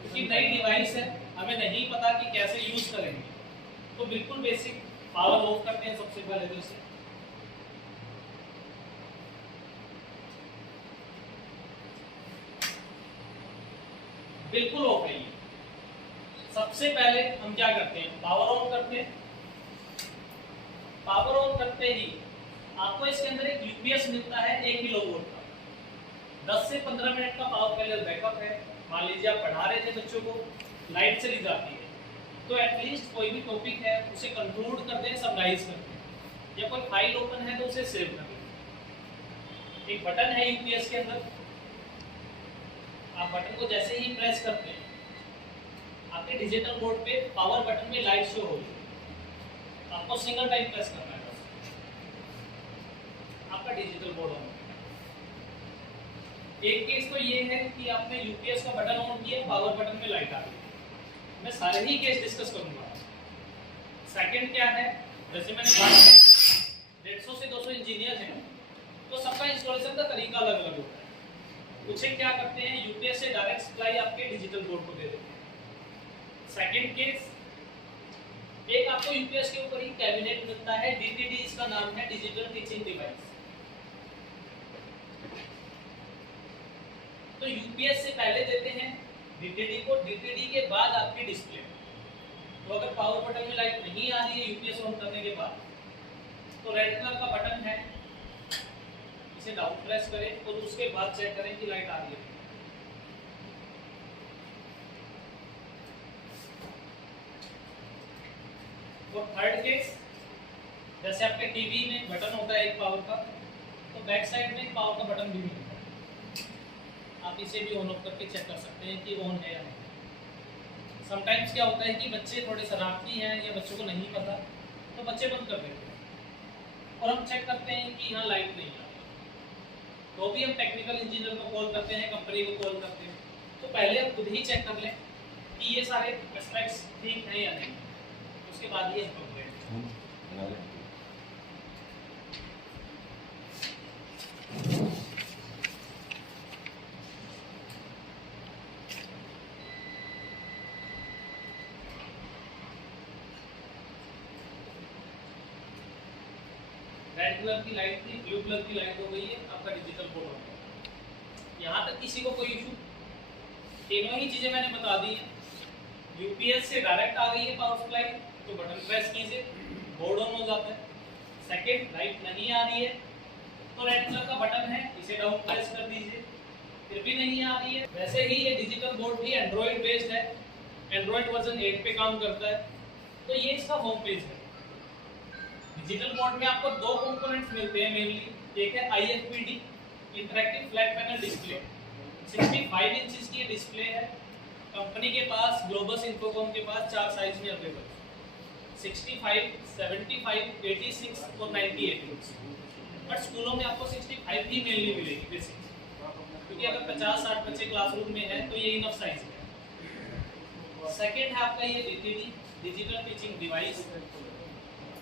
क्योंकि नई डिवाइस है, हमें नहीं पता कि कैसे यूज करेंगे। तो बिल्कुल बेसिक, पावर ऑफ करते हैं सबसे पहले तो इसे। बिल्कुल ऑफ है ये। सबसे पहले हम क्या करते हैं, पावर ऑन करते हैं। पावर ऑन करते ही आपको इसके अंदर एक यूपीएस मिलता है 1 किलोवाट का। 10 से 15 मिनट का पावर फैलियर बैकअप है। मान लीजिए आप पढ़ा रहे थे बच्चों को, लाइट चली जाती है, तो एटलीस्ट कोई भी टॉपिक है उसे कंक्लूड करते हैं, समराइज करते हैं, या कोई फाइल ओपन है तो उसे सेव कर लेते हैं। एक बटन है यूपीएस के अंदर, आप बटन को जैसे ही प्रेस करते हैं आपके डिजिटल बोर्ड पे पावर बटन में लाइट शो होगी। आपको सिंगल टाइम प्रेस करना है बस, आपका डिजिटल बोर्ड ऑन। एक केस तो ये है कि आपने यूपीएस का बटन ऑन किया, पावर बटन में लाइट आ गई। मैं सारे ही केस डिस्कस करूंगा। सेकंड क्या है, जैसे मैंने कहा 150 से 200 इंजीनियर हैं, तो सबका इंस्टॉलेशन का तरीका अलग अलग होता है। कुछ क्या करते हैं, यूपीएस से डायरेक्ट सप्लाई आपके डिजिटल बोर्ड को दे देते हैं। सेकंड केस, एक आपको यूपीएस के ऊपर ही कैबिनेट मिलता है, डीटीडी इसका नाम है, डिजिटल टीचिंग डिवाइस। तो यूपीएस से पहले देते हैं डीटीडी को, डीटीडी के बाद आपकी डिस्प्ले। तो अगर पावर बटन में लाइट नहीं आ रही है यूपीएस ऑन करने के बाद, तो रेड कलर का बटन है, इसे डाउन प्रेस करें और उसके बाद चेक करें कि लाइट आ रही है। और थर्ड केस, जैसे आपके टीवी में बटन होता है एक पावर का, तो बैक साइड में एक पावर का बटन भी मिलता है। आप इसे भी ऑन ऑफ करके चेक कर सकते हैं कि ऑन है या नहीं। समटाइम्स क्या होता है कि बच्चे थोड़े शरारती हैं या बच्चों को नहीं पता, तो बच्चे बंद कर देते हैं और हम चेक करते हैं कि यहाँ लाइट नहीं आ रही। तो भी हम टेक्निकल इंजीनियर को कॉल करते हैं, कंपनी को कॉल करते हैं। तो पहले हम खुद ही चेक कर लें कि ये सारे एस्पेक्ट्स ठीक हैं या नहीं, उसके बाद ही हम रेड कलर की लाइट थी, ब्लू कलर की लाइट हो गई है, आपका डिजिटल बोर्ड हो गया। यहाँ तक किसी को कोई इशू? तीनों ही चीजें मैंने बता दी हैं। यूपीएस से डायरेक्ट आ गई है पावर सप्लाई, तो बटन प्रेस कीजिए, बोर्ड ऑन हो जाता है। सेकंड, लाइट नहीं आ रही है तो रेड कलर का बटन है, इसे डाउन प्रेस कर दीजिए, फिर भी नहीं आ रही है। वैसे ही ये डिजिटल बोर्ड भी एंड्रॉइड बेस्ड है, एंड्रॉइड वर्जन 8 पे काम करता है। तो ये इसका होम पेज है। डिजिटल बोर्ड में आपको दो कंपोनेंट्स मिलते हैं मेनली। एक है IFPD, interactive flat panel display. 65 inches की डिस्प्ले है। कंपनी के पास, ग्लोबस इन्फोकॉम के पास 4 साइज में अवेलेबल है, 65, 75, 86 और 98 इंच। बट स्कूलों में आपको 65 ही मेनली मिलेगी बेसिक, क्योंकि अगर 50-60 बच्चे क्लासरूम में हैं तो ये इनफ साइज है। सेकंड है आपका ये DTD, digital teaching device.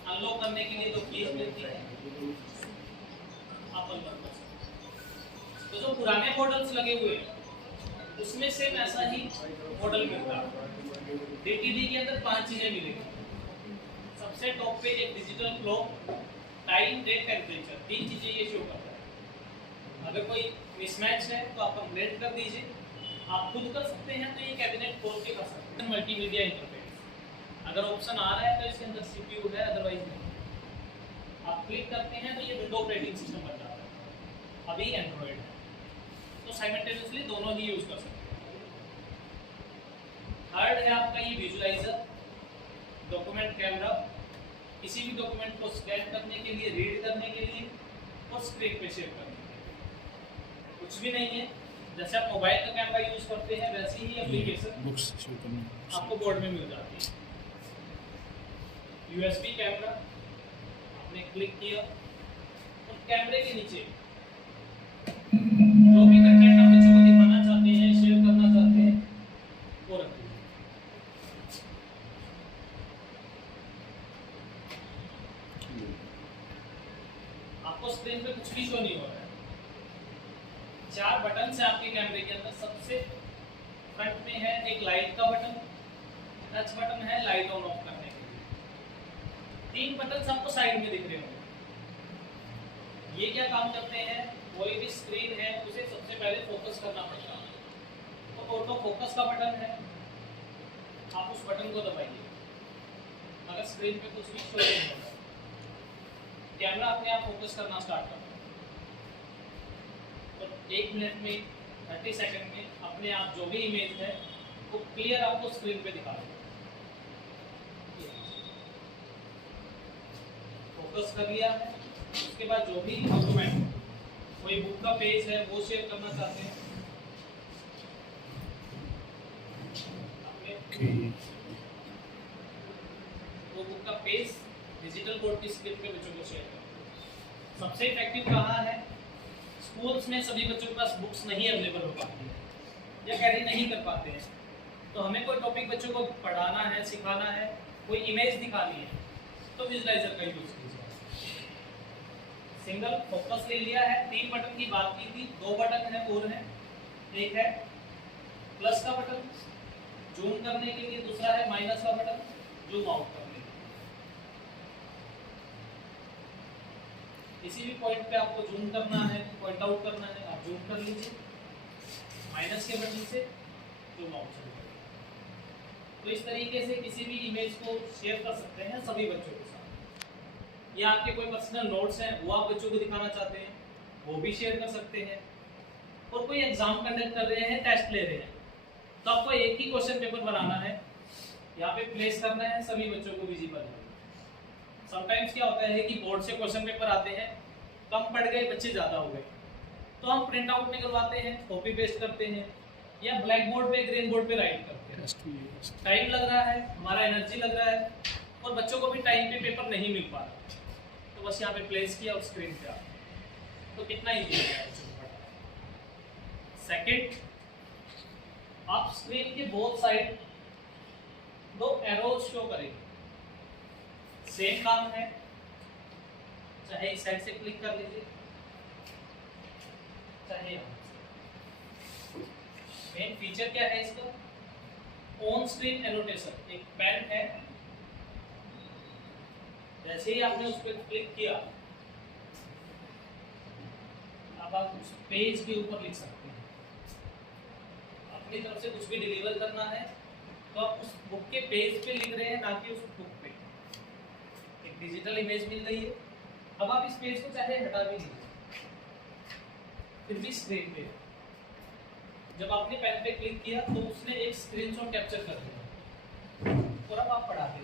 Unlock करने के लिए 2 कीज मिलती है, आप अनलॉक कर सकते हैं। तो जो पुराने मॉडल्स लगे हुए हैं उसमें सेम ऐसा ही मॉडल मिलता है। DTD के अंदर 5 चीजें मिलेगी। सबसे टॉप पे एक digital clock, time, date, temperature, 3 चीजें ये शो करता है। अगर कोई मिसमैच है तो आप कंप्लेंट कर दीजिए। आप खुद कर सकते हैं तो ये कैबिनेट खोल के कर सकते हैं। मल्टीमीडिया इंटरफेस, अगर ऑप्शन आ रहा है तो इसके अंदर CPU है, अदरवाइज नहीं। आप क्लिक करते हैं तो ये विंडो ऑपरेटिंग सिस्टम बन जाता है, अभी एंड्रॉइड है, तो साइमल्टेनियसली दोनों ही यूज कर सकते हैं। थर्ड है आपका ये विजुअलाइजर, डॉक्यूमेंट कैमरा, किसी भी डॉक्यूमेंट को स्कैन करने के लिए, रीड करने के लिए और स्क्रीन पे शेयर करने के लिए। कुछ भी नहीं है, जैसे आप मोबाइल का कैमरा यूज करते हैं वैसी ही एप्लीकेशन आपको बोर्ड में मिल जाती है। USB कैमरा, आपने क्लिक किया और कैमरे के नीचे जो भी कंटेंट आप बच्चों को दिखाना चाहते हैं, शेयर करना चाहते हैं, वो रख दीजिए। आपको स्क्रीन पे कुछ भी शो नहीं हो रहा है। 4 बटन है आपके कैमरे के अंदर। सबसे फ्रंट में है एक लाइट का बटन, टच बटन है लाइट ऑन ऑफ करने के लिए। 3 बटन आपको साइड में दिख रहे होंगे। ये क्या काम करते हैं, कोई भी स्क्रीन है उसे सबसे पहले फोकस करना पड़ता है, तो ऑटो फोकस का बटन है, आप उस बटन को दबाइए। अगर स्क्रीन पे कुछ भी शो नहीं होगा, कैमरा अपने आप फोकस करना स्टार्ट करता है, तो 1 मिनट में 30 सेकंड में अपने आप जो भी इमेज है वो क्लियर आपको स्क्रीन पे दिखा देगा। फोकस कर लिया है, उसके बाद जो भी डॉक्यूमेंट, कोई बुक का पेज है वो शेयर करना चाहते हैं वो बुक का पेज डिजिटल बोर्ड की स्क्रीन पे बच्चों को शेयर करें। सबसे इफेक्टिव कहाँ है, स्कूल्स में सभी बच्चों के पास बुक्स नहीं अवेलेबल हो पाती है या कैरी नहीं कर पाते हैं, तो हमें कोई टॉपिक बच्चों को पढ़ाना है, सिखाना है, कोई इमेज दिखानी है, तो विजुलाइजर का यूज कीजिए। सिंगल फोकस ले लिया है, 3 बटन की बात की थी, 2 बटन है और है, एक है प्लस का बटन जूम करने के लिए, दूसरा है माइनस का बटन जूम आउट करने के लिए। किसी भी पॉइंट पे आपको जूम करना है, पॉइंट आउट करना है, आप जूम कर लीजिए, माइनस के बटन से जूम आउट कर लीजिए। तो इस तरीके से किसी भी इमेज को शेयर कर सकते हैं सभी बच्चों के साथ। या आपके कोई पर्सनल नोट्स हैं वो आप बच्चों को दिखाना चाहते हैं, वो भी शेयर कर सकते हैं। और कोई एग्जाम कंडक्ट कर रहे हैं, टेस्ट ले रहे हैं, तो आपको एक ही क्वेश्चन पेपर बनाना है, यहाँ पे प्लेस करना है, सभी बच्चों को विजिबल है। समटाइम्स क्या होता है कि बोर्ड से क्वेश्चन पेपर आते हैं, कम पढ़ गए बच्चे ज़्यादा हो गए, तो हम प्रिंट आउट निकलवाते हैं, कॉपी पेस्ट करते हैं, या ब्लैक बोर्ड पे ग्रीन बोर्ड पे राइट करते हैं। टाइम लग रहा है, हमारा एनर्जी लग रहा है, और बच्चों को भी टाइम पे पेपर नहीं मिल पा रहा, तो बस यहाँ पे प्लेस किया और स्क्रीन पे आ, तो कितना ईजी है। सेकंड, आप स्क्रीन के बोथ साइड 2 एरोज शो करेंगे, सेम काम है, चाहे इस साइड से क्लिक कर लीजिए, चाहे यहाँ से। मेन फीचर क्या है इसका, ऑन स्क्रीन एनोटेशन, एक पेन है, जैसे ही आपने उस पर क्लिक किया, अब आप उस पेज के ऊपर लिख सकते हैं। अपनी तरफ से कुछ भी डिलीवर करना है तो आप उस बुक के पेज पे लिख रहे हैं, ना कि उस बुक पे। एक डिजिटल इमेज मिल रही है, अब आप इस पेज को चाहे हटा भी दीजिए, फिर भी स्क्रीन पे जब आपने पेन पे क्लिक किया तो उसने एक स्क्रीनशॉट कैप्चर कर लिया, और अब आप पढ़ा दीजिए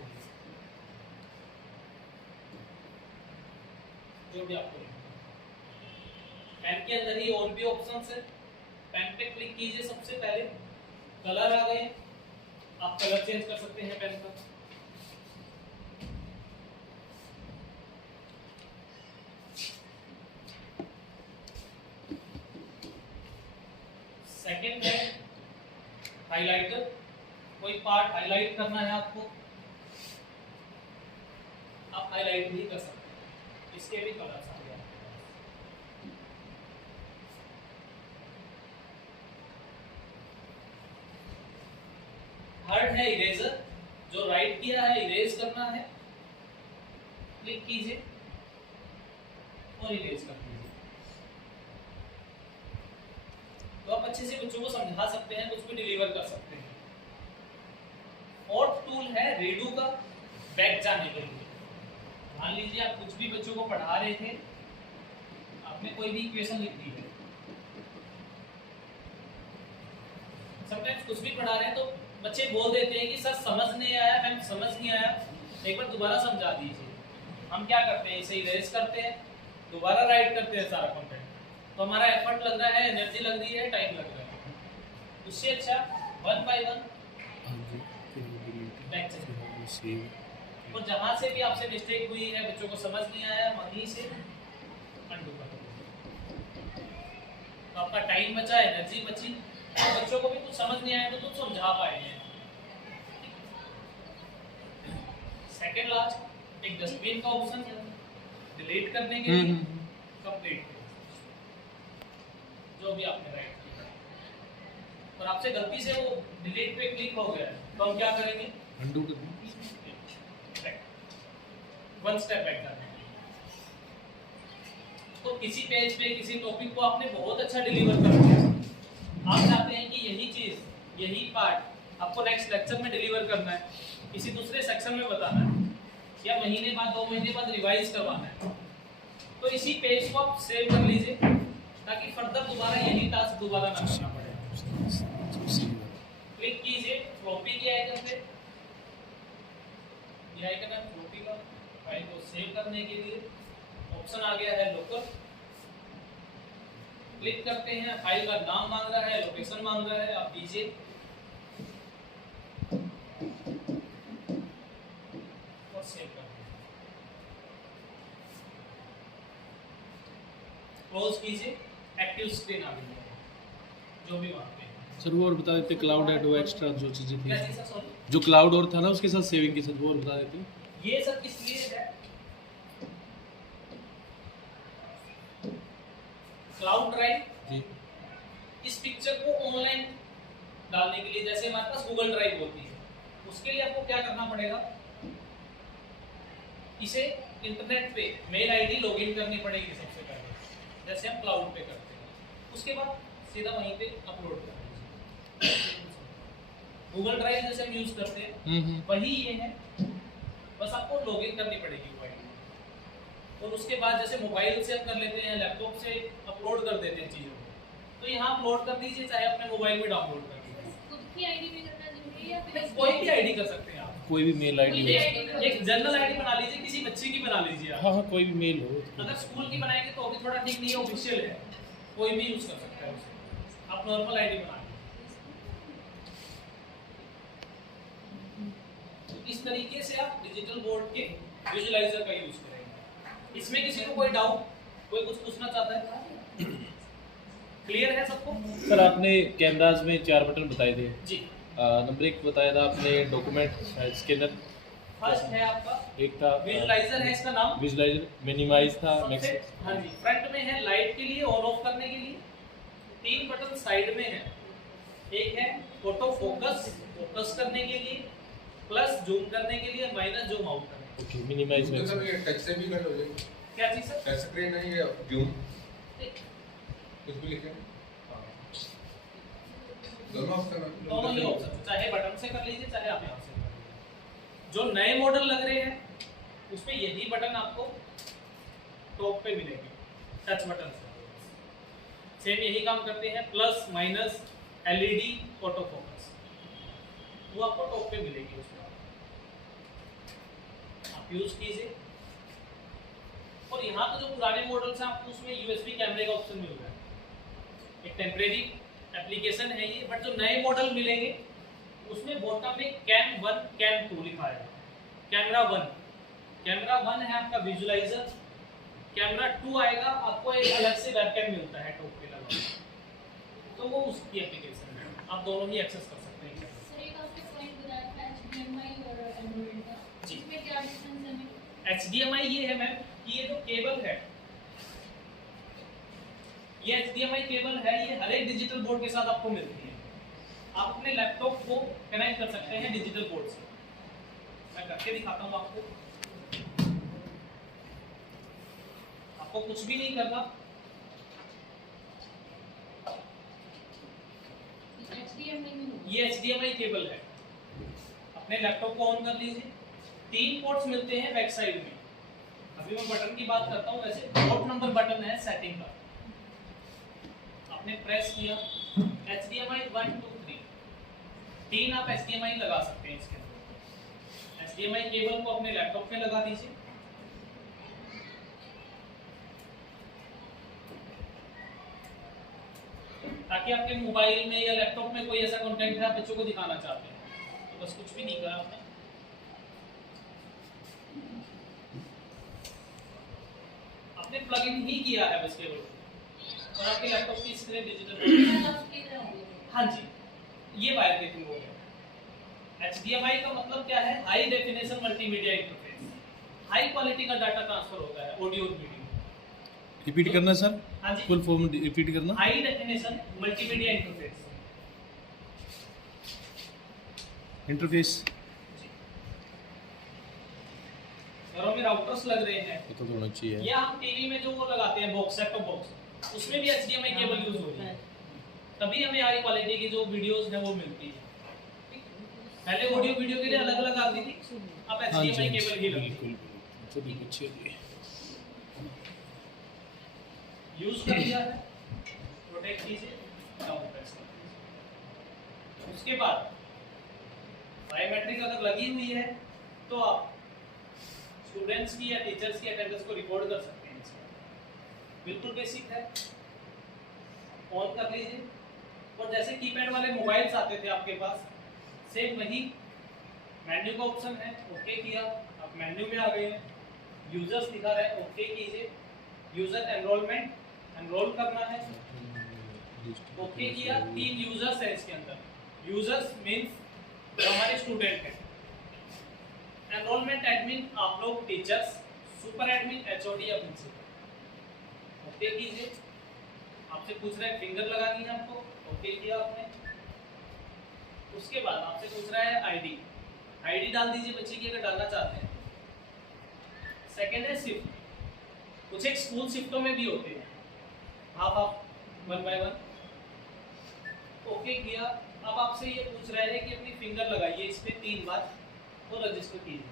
जो भी आपको। पेन के अंदर ही और भी ऑप्शंस है, पेन पे क्लिक कीजिए, सबसे पहले कलर आ गए, आप कलर चेंज कर सकते हैं पेन का। सेकंड है हाइलाइटर, कोई पार्ट हाईलाइट करना है आपको, आप हाईलाइट भी कर सकते हैं, इसके भी कलर्स आ गए। थर्ड है इरेजर, जो राइट किया है इरेज करना है, क्लिक कीजिए और इरेज कर दीजिए। तो आप अच्छे से बच्चों को समझा सकते हैं, कुछ भी डिलीवर कर सकते हैं। फोर्थ टूल है रीडू का, बैक जाने के लिए। मान लीजिए आप कुछ भी बच्चों को पढ़ा रहे थे, आपने कोई भी इक्वेशन लिख दी है, समटाइम्स कुछ भी पढ़ा रहे हैं तो बच्चे बोल देते हैं कि सर समझ नहीं आया, मैम समझ नहीं आया, एक बार दोबारा समझा दीजिए। हम क्या करते हैं, इसे इरेज करते हैं, दोबारा राइट करते हैं सारा कंटेंट, तो हमारा एफर्ट लग रहा है, एनर्जी लग रही है, टाइम लग रहा है। उससे अच्छा 1 बाय 1 बैक चलिए, और जहाँ से भी आपसे मिस्टेक हुई है, बच्चों को समझ नहीं आया, वहीं से अंडू कर दो, तो आपका टाइम बचा, एनर्जी बची, और बच्चों को भी कुछ समझ नहीं आया तो तुम समझा पाएंगे। सेकंड लास्ट, एक डस्टबिन का ऑप्शन है, डिलीट करने के लिए, कंप्लीट जो भी आपने राइट किया। और आपसे गलती से वो डिलीट पे क्लिक हो गया है, तो हम क्या करेंगे? अंडू कर दें। वन स्टेप बैक करना है। तो किसी पेज पे किसी टॉपिक को आपने बहुत अच्छा डिलीवर कर दिया, आप चाहते हैं कि यही चीज, यही पार्ट आपको नेक्स्ट लेक्चर में डिलीवर करना है, किसी दूसरे सेक्शन में बताना है, या महीने बाद 2 महीने बाद रिवाइज करवाना है, तो इसी पेज को आप सेव कर लीजिए ताकि फर्दर दोबारा यही टास्क दोबारा ना करना पड़े। क्लिक कीजिए फ्लॉपी के आइकन पे, ये आइकन है फ्लॉपी का, फाइल को सेव करने के लिए ऑप्शन आ गया है लोकल, क्लिक करते हैं, फाइल का नाम मांग रहा है, लोकेशन मांग रहा है, आप दीजिए और सेव कर दीजिए, क्लोज कीजिए, एक्टिव स्क्रीन आ गई है जो भी वहां पे। सर वो और बता देते क्लाउड एड वो एक्स्ट्रा जो चीजें थी, क्या चीज़ है? सॉरी, जो क्लाउड और था ना उसके साथ सेविंग के साथ, वो और बता देते। ये सब किस लिए है? क्लाउड ड्राइव जी इस पिक्चर को ऑनलाइन डालने के लिए, जैसे हमारे पास गूगल ड्राइव होती है, उसके लिए आपको क्या करना पड़ेगा? इसे इंटरनेट पे मेल आईडी लॉगिन करनी पड़ेगी सबसे पहले, जैसे हम क्लाउड पे करते हैं, उसके बाद सीधा वहीं पे अपलोड कर दीजिए। गूगल ड्राइव जैसे हम यूज करते हैं वही ये है, बस आपको लॉगिन करनी पड़ेगी वो आईडी, और उसके बाद जैसे मोबाइल से हम कर लेते हैं, लैपटॉप से अपलोड कर देते हैं चीज़ों को, तो यहाँ अपलोड कर दीजिए, चाहे अपने मोबाइल में डाउनलोड कर दीजिए। खुद की आईडी में करना जरूरी है या फिर कोई भी आईडी कर सकते हैं आप, कोई भी मेल आईडी हो। एक जनरल आईडी बना लीजिए, किसी बच्चे की बना लीजिए आप। हाँ हाँ कोई भी मेल हो। अगर स्कूल की बनाएंगे तो अभी थोड़ा ठीक नहीं है, ऑफिशियल है, कोई भी यूज कर सकता है उसे, आप नॉर्मल आईडी बना लीजिए। इस तरीके से आप डिजिटल बोर्ड के विजुअलाइजर का यूज करेंगे। इसमें किसी को कोई डाउट, कोई कुछ पूछना चाहता है? क्लियर है सबको? सर आपने कैमराज में 4 बटन बताए थे जी। नंबर 1 बताया था आपने डॉक्यूमेंट स्कैनर, फर्स्ट है आपका एक था विजुअलाइजर है, इसका नाम विजुअलाइजर, मिनिमाइज था, सबसे, हाँ जी। फ्रंट में है लाइट के लिए, ऑन ऑफ करने के लिए। 3 बटन साइड में है, एक है ऑटो फोकस, फोकस करने के लिए, प्लस जूम करने के लिए, माइनस जूम आउट करने के लिए। ओके मिनिमाइज में सर ये टच से भी कर हो जाएगी, क्या चीज सर? टच स्क्रीन है ये जूम कुछ भी लिखे दोनों ऑप्शन है, दोनों ही ऑप्शन, चाहे बटन से कर लीजिए, चाहे आप यहाँ से कर लीजिए। जो नए मॉडल लग रहे हैं उसमें यही बटन आपको टॉप पे मिलेंगे, टच बटन से सेम यही काम करते हैं, plus minus LED auto focus, वो आपको टॉप पे मिलेगी, उसमें आप यूज कीजिए। और यहाँ पे जो पुराने मॉडल्स हैं आपको उसमें यूएसबी कैमरे का ऑप्शन मिल रहा है, एक टेम्परेरी एप्लीकेशन है ये, बट जो नए मॉडल मिलेंगे उसमें बॉटम में कैम 1 कैम 2 लिखा है। कैमरा 1 है आपका विजुअलाइजर, कैमरा 2 आएगा, आपको एक अलग से वेबकैम मिलता है टॉप पे लगा, तो वो उसकी एप्लीकेशन है, आप दोनों ही एक्सेस कर सकते हैं। सर एक आपने पॉइंट बताया था HDMI और एंड्रॉइड का, जी। इसमें क्या डिफरेंस है? HDMI ये है मैम कि ये जो केबल है, ये HDMI केबल है, ये हर एक डिजिटल बोर्ड के साथ आपको मिलती है। आप अपने लैपटॉप को कनेक्ट कर सकते हैं डिजिटल बोर्ड से, मैं करके दिखाता हूँ आपको। आपको कुछ भी नहीं करना, HDMI में ये HDMI केबल है, अपने लैपटॉप को ऑन कर लीजिए। 3 पोर्ट्स मिलते हैं बैक साइड में, अभी मैं बटन की बात करता हूँ, वैसे पोर्ट नंबर बटन है सेटिंग का, आपने प्रेस किया, HDMI 1 2 3 3 आप HDMI लगा सकते हैं इसके अंदर। HDMI केबल को अपने लैपटॉप पे लगा दीजिए, ताकि आपके मोबाइल में या लैपटॉप में कोई ऐसा कंटेंट है आप बच्चों को दिखाना चाहते हैं, तो बस कुछ भी नहीं करा आपने, आपने प्लग इन ही किया है बस केबल, और आपके लैपटॉप की स्क्रीन डिजिटल, हाँ जी, ये वायर के थ्रू हो गया। HDMI का मतलब क्या है? High definition multimedia interface, high quality का डाटा ट्रांसफर होता है, ऑडियो और वीडियो। रिपीट करना सर, हाँ जी, फुल फॉर्म रिपीट करना। High definition multimedia interface, interface घरों में राउटर्स लग रहे हैं, ये तो होना चाहिए। या हम टीवी में जो वो लगाते हैं बॉक्स, सेट टॉप बॉक्स, उसमें भी HDMI केबल यूज हो रही है, तभी हमें हाई क्वालिटी की जो वीडियोस हैं वो मिलती है। पहले ऑडियो वीडियो के लिए अलग अलग आती थी, अब HDMI केबल ही लगती है। बिल्कुल चलिए अच्छी है। यूज कर लिया है, प्रोटेक्ट कीजिए, डाउन प्रेस कर दीजिए। उसके बाद बायोमेट्रिक अगर लगी हुई है तो आप स्टूडेंट्स की या टीचर्स की अटेंडेंस को रिकॉर्ड कर सकते हैं इसमें। बिल्कुल बेसिक है, ऑन कर लीजिए। और जैसे कीपैड वाले मोबाइल्स आते थे आपके पास, सेम वही मेन्यू का ऑप्शन है, ओके किया, आप मेन्यू में आ गए हैं। यूजर्स दिखा रहे हैं, ओके कीजिए। यूजर एनरोलमेंट, एनरोल करना है, ओके किया। 3 यूजर्स है इसके अंदर। यूजर्स मींस जो हमारे स्टूडेंट हैं। एनरोलमेंट एडमिन आप लोग टीचर्स, सुपर एडमिन HOD या प्रिंसिपल। ओके कीजिए। आपसे पूछ रहा है फिंगर लगानी है आपको, ओके किया आपने। उसके बाद आपसे पूछ रहा है आईडी डाल दीजिए बच्चे की अगर डालना चाहते हैं। सेकेंड है शिफ्ट, कुछ एक स्कूल शिफ्टों में भी होते हैं, हाफ हाफ, 1 by 1। ओके किया। अब आपसे ये पूछ रहा है कि अपनी फिंगर लगाइए इस पे 3 बार और रजिस्टर कीजिए।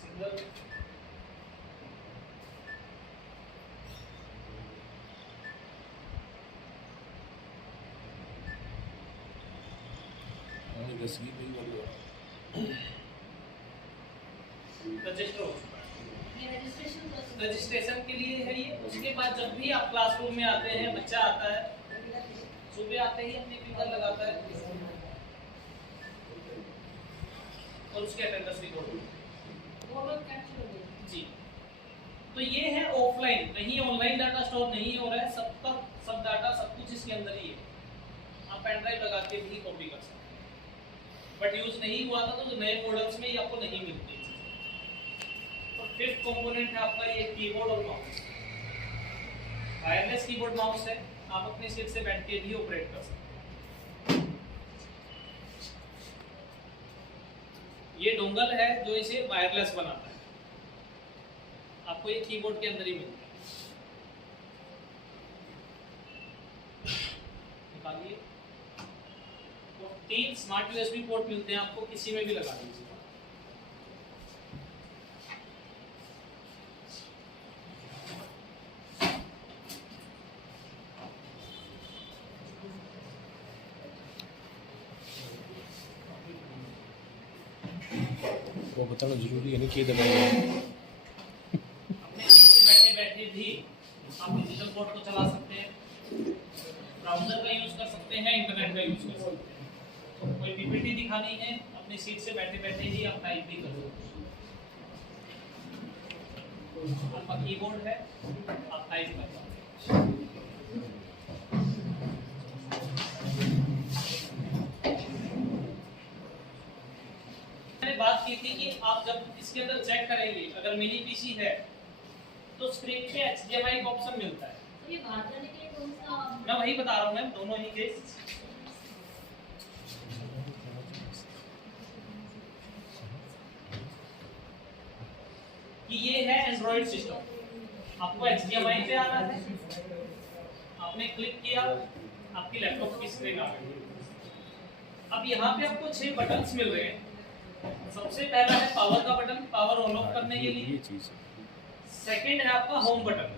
सिंगल रजिस्टर हो चुका है। ये रजिस्ट्रेशन रजिस्ट्रेशन के लिए है ये। उसके बाद जब भी आप क्लासरूम में आते हैं, बच्चा आता है, सुबह आते ही अपनी फिंगर लगाता है और उसके अटेंडेंस रिकॉर्ड होती है। वो लोग कैप्चर हो गए। जी, तो ये है ऑफलाइन, कहीं ऑनलाइन डाटा स्टोर नहीं हो रहा है, सब डाटा सब कुछ इसके अंदर ही है। आप पेन ड्राइव लगा के भी कॉपी कर सकते हैं, बट यूज नहीं हुआ था तो नए मॉडल्स में ये आपको नहीं मिलती। और फिफ्थ कंपोनेंट है आपका ये कीबोर्ड और माउस। वायरलेस कीबोर्ड माउस है, आप अपनी सीट से बैठ के भी ऑपरेट कर सकते हैं। ये डोंगल है जो इसे वायरलेस बनाता है, आपको ये कीबोर्ड के अंदर ही मिलता है। निकालिए। और 3 स्मार्ट USB पोर्ट मिलते हैं आपको, किसी में भी लगा दीजिए। वो बताना जरूरी है नहीं कि दबाएंगे। अपने सीट से बैठे बैठे भी आप डिजिटल बोर्ड को चला सकते हैं, ब्राउजर का यूज कर सकते हैं, इंटरनेट का यूज कर सकते हैं। कोई PPT दिखानी है, अपनी सीट से बैठे बैठे ही आप टाइप भी कर सकते हैं। आपका कीबोर्ड है, आप टाइप कर सकते हैं। मैंने बात की थी कि आप जब इसके अंदर चेक करेंगे, अगर मिनी PC है तो स्क्रीन पे HDMI का ऑप्शन मिलता है। तो ये बाहर जाने के लिए कौन सा? मैं वही बता रहा हूँ मैम, दोनों ही केस। कि ये है एंड्रॉइड सिस्टम, आपको HDMI पे आना है, आपने क्लिक किया, आपकी लैपटॉप की स्क्रीन आ गई। अब यहाँ पे आपको 6 बटन्स मिल रहे हैं। सबसे पहला है पावर का बटन, पावर ऑन ऑफ करने के लिए। सेकंड है आपका होम बटन,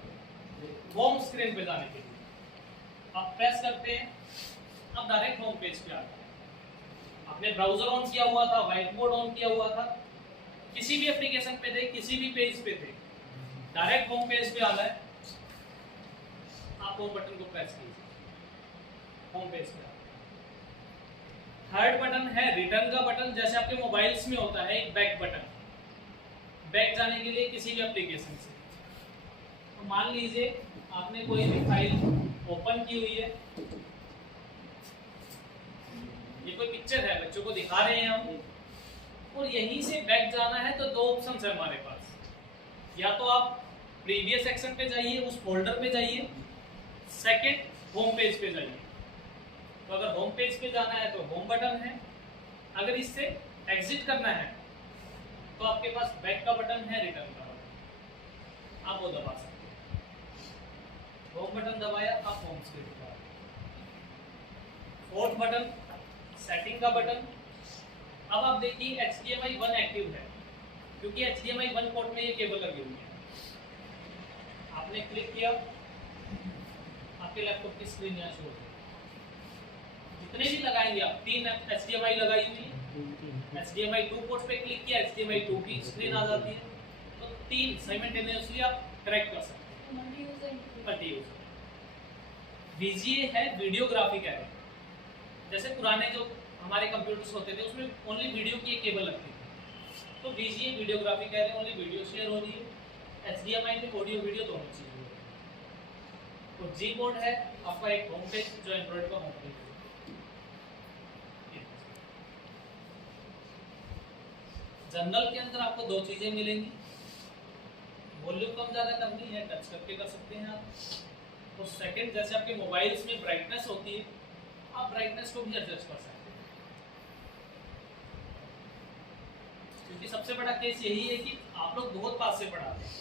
होम स्क्रीन पे जाने के लिए। आप प्रेस करते हैं, अब डायरेक्ट होम पेज पे आते हैं। आपने ब्राउजर ऑन किया हुआ था, व्हाइट बोर्ड ऑन किया हुआ था, किसी भी एप्लीकेशन पे थे, किसी भी पेज पे थे, डायरेक्ट होम पेज पे आना है। आप होम बटन को प्रेस कीजिए, होम पेज पे। थर्ड बटन है रिटर्न का बटन, जैसे आपके मोबाइल्स में होता है एक बैक बटन, बैक जाने के लिए किसी भी एप्लीकेशन से। तो मान लीजिए आपने कोई भी फाइल ओपन की हुई है, ये कोई पिक्चर है, बच्चों को दिखा रहे हैं हम, और यहीं से बैक जाना है तो 2 ऑप्शन है हमारे पास। या तो आप प्रीवियस सेक्शन पे जाइए, उस फोल्डर पे जाइए, सेकंड होम पेज पे जाइए। तो अगर होम पेज पे जाना है तो होम बटन है, अगर इससे एग्जिट करना है तो आपके पास बैक का बटन है, रिटर्न का बटन, आप वो दबा सकते हैं। होम बटन दबाया, आप होम स्क्रीन पर आ गए। फोर्थ बटन सेटिंग का बटन। अब आप देखिए HDMI 1 एक्टिव है, क्योंकि HDMI 1 पोर्ट में ये केबल लगी हुई है। आपने क्लिक किया, आपके लैपटॉप की स्क्रीन यहाँ शो हो गई। जितने भी लगाएंगे आप, 3 HDMI लगाई हुई है, HDMI 2 पोर्ट पे क्लिक किया, HDMI 2 की स्क्रीन आ जाती है। तो 3 साइमल्टेनियसली आप करेक्ट कर सकते हैं। मल्टी यूजर VGA है वीडियोग्राफिक है। जैसे पुराने जो हमारे कंप्यूटर्स होते थे उसमें ओनली वीडियो की एक केबल लगती थी, तो VGA वीडियोग्राफिक है, ओनली वीडियो शेयर हो रही है। HDMI में ऑडियो वीडियो दोनों चीजें हो रही है। तो G बोर्ड है आपका एक होम पेज, जो एंड्रॉइड का होम पेज है। जनरल के अंदर आपको 2 चीजें मिलेंगी, वॉल्यूम कम ज्यादा करनी है, टच करके कर सकते हैं आप। और सेकंड, जैसे आपके मोबाइल्स में ब्राइटनेस होती है, आप ब्राइटनेस को भी एडजस्ट कर सकते हैं। क्योंकि सबसे बड़ा केस यही है कि आप लोग बहुत पास से पढ़ाते हैं,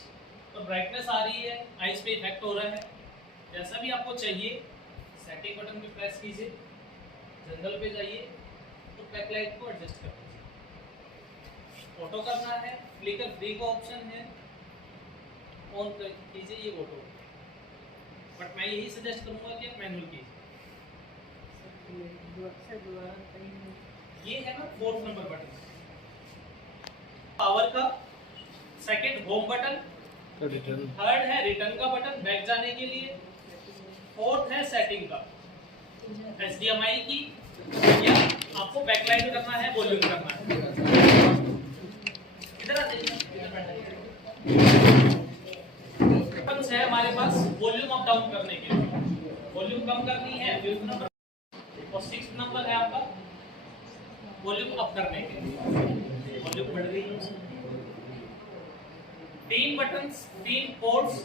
तो ब्राइटनेस आ रही है, आइज पे इफेक्ट हो रहा है। जैसा भी आपको चाहिए, सेटिंग बटन पे प्रेस कीजिए, जनरल पे जाइए, तो बैकलाइट को एडजस्ट कर दीजिए। फोटो करना है, फ्लिकर फ्री का ऑप्शन है, ऑन कीजिए, ये फोटो। बट मैं यही सजेस्ट करूंगा कि आप मैनुअल कीजिए। ये है ना 4th नंबर बटन, पावर का। सेकंड होम बटन, थर्ड है रिटर्न का बटन बैक जाने के लिए, फोर्थ है सेटिंग का, HDMI की, या आपको बैकलाइट करना है, वॉल्यूम करना है। इधर आ जाइए, बटन्स है हमारे पास वॉल्यूम अप डाउन करने के लिए। वॉल्यूम कम करनी है 5th नंबर, और 6th नंबर है आपका वॉल्यूम अप करने के लिए। वॉल्यूम बढ़ गई है। 3 बटन्स, 3 पोर्ट्स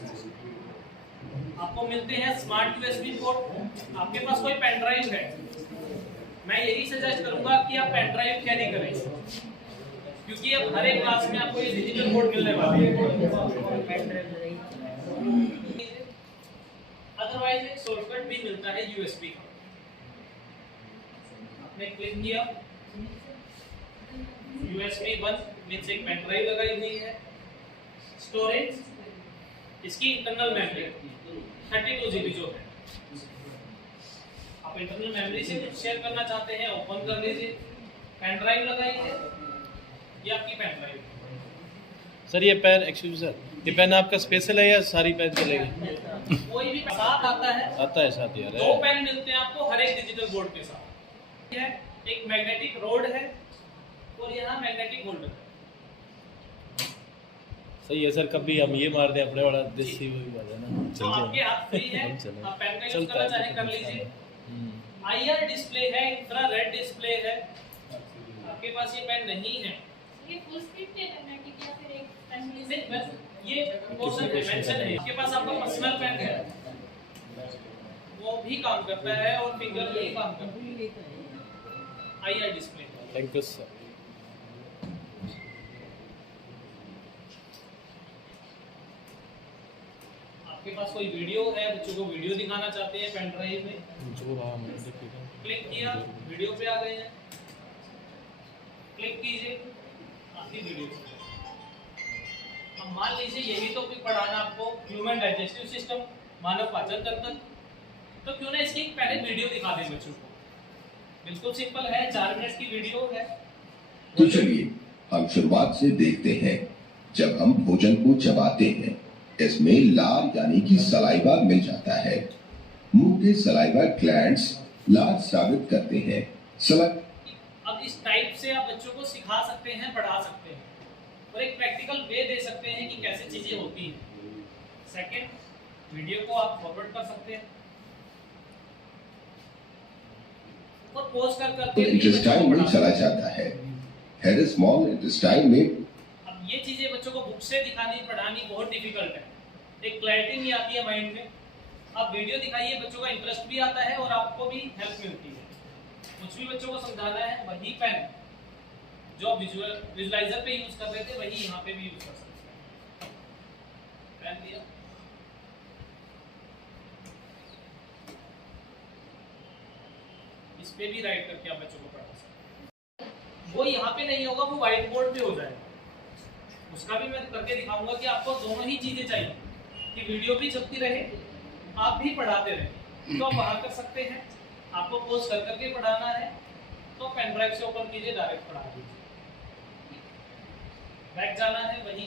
आपको मिलते हैं। Smart USB port. आपके पास कोई पेन ड्राइव है, मैं यही सजेस्ट करूंगा कि आप पेन ड्राइव कैरी करें, क्योंकि अब हर एक क्लास में आपको ये डिजिटल बोर्ड मिलने वाले हैं। अदरवाइज एक शॉर्टकट भी मिलता है USB का। आपने क्लिक किया, USB 1 मींस एक पेन ड्राइव लगाई हुई है। स्टोरेज, इसकी इंटरनल मेमोरी 32 GB जो है। आप इंटरनल मेमोरी से कुछ शेयर करना चाहते हैं, ओपन कर लीजिए। पेन ड्राइव लगाई है, ये आपकी पेन ड्राइव। सर ये पेन, एक्सक्यूज सर, ये पेन आपका स्पेशल है या सारी पेन चलेगी? कोई भी साथ आता है, साथ यार। 2 पेन मिलते हैं आपको हर एक डिजिटल बोर्ड के साथ। है एक मैग्नेटिक रोड है, और यहाँ मैग्नेटिक होल्डर है। सही है सर, कभी हम ये मार दें अपने वाला देसी वो भी मार देना। तो आपके हाथ फ्री है, आप पेन का यूज करना चाहे कर लीजिए। IR डिस्प्ले है, इंफ्रारेड डिस्प्ले है। आपके पास ये पेन नहीं है, ये फुल स्क्रीन पे करना है या फिर एक पेन ये पोर्शन मेंशन है। आपके पास आपका पर्सनल पेन है, वो भी काम करता है, और फिंगर भी काम करता है। IR display. Thank you sir. आपके पास कोई वीडियो है, बच्चों को वीडियो दिखाना चाहते हैं पेन ड्राइव में, जो रहा मैं क्लिक किया, वीडियो पे आ गए हैं। क्लिक कीजिए, आपकी वीडियो। अब मान लीजिए यही तो कोई पढ़ाना आपको ह्यूमन डाइजेस्टिव सिस्टम, मानव पाचन तंत्र, तो क्यों ना इसकी पहले वीडियो दिखा दें बच्चों को। बिल्कुल सिंपल है, 4 मिनट की वीडियो है। तो चलिए हम शुरुआत से देखते हैं। जब हम भोजन को चबाते हैं, इसमें लार यानी कि सलाइवा मिल जाता है। मुंह के सलाइवा ग्लैंड्स लार स्रावित करते हैं। अब इस टाइप से आप बच्चों को सिखा सकते हैं, पढ़ा सकते हैं, और एक प्रैक्टिकल वे दे सकते हैं कि कैसे चीजें होती हैं। सेकंड, वीडियो को आप फॉरवर्ड कर सकते हैं, और पॉज कर करके इंटेस्टाइन में चला जाता है। हेड स्मॉल इंटेस्टाइन में। अब ये चीजें बच्चों को बुक से दिखानी, पढ़ानी बहुत डिफिकल्ट है। एक क्लैरिटी नहीं आती है माइंड में, आप वीडियो दिखाइए, बच्चों का इंटरेस्ट भी आता है और आपको भी हेल्प मिलती है। कुछ भी बच्चों को समझाना है, वही पेन जो आप विजुअलाइजर पे यूज कर रहे थे वही यहाँ पे भी यूज कर सकते हैं। पेन दिया, इस पे भी राइट करके आप बच्चों को पढ़ा सकते हैं। वो यहाँ पे नहीं होगा, वो व्हाइट बोर्ड पे हो जाएगा। उसका भी मैं करके दिखाऊंगा कि आपको दोनों ही चीजें चाहिए, कि वीडियो भी चलती रहे, आप भी पढ़ाते रहे। तो आप वहां कर सकते हैं। आपको पोस्ट कर करके पढ़ाना है तो पेन ड्राइव से ओपन कीजिए, डायरेक्ट पढ़ा दीजिए। बैक जाना है, वही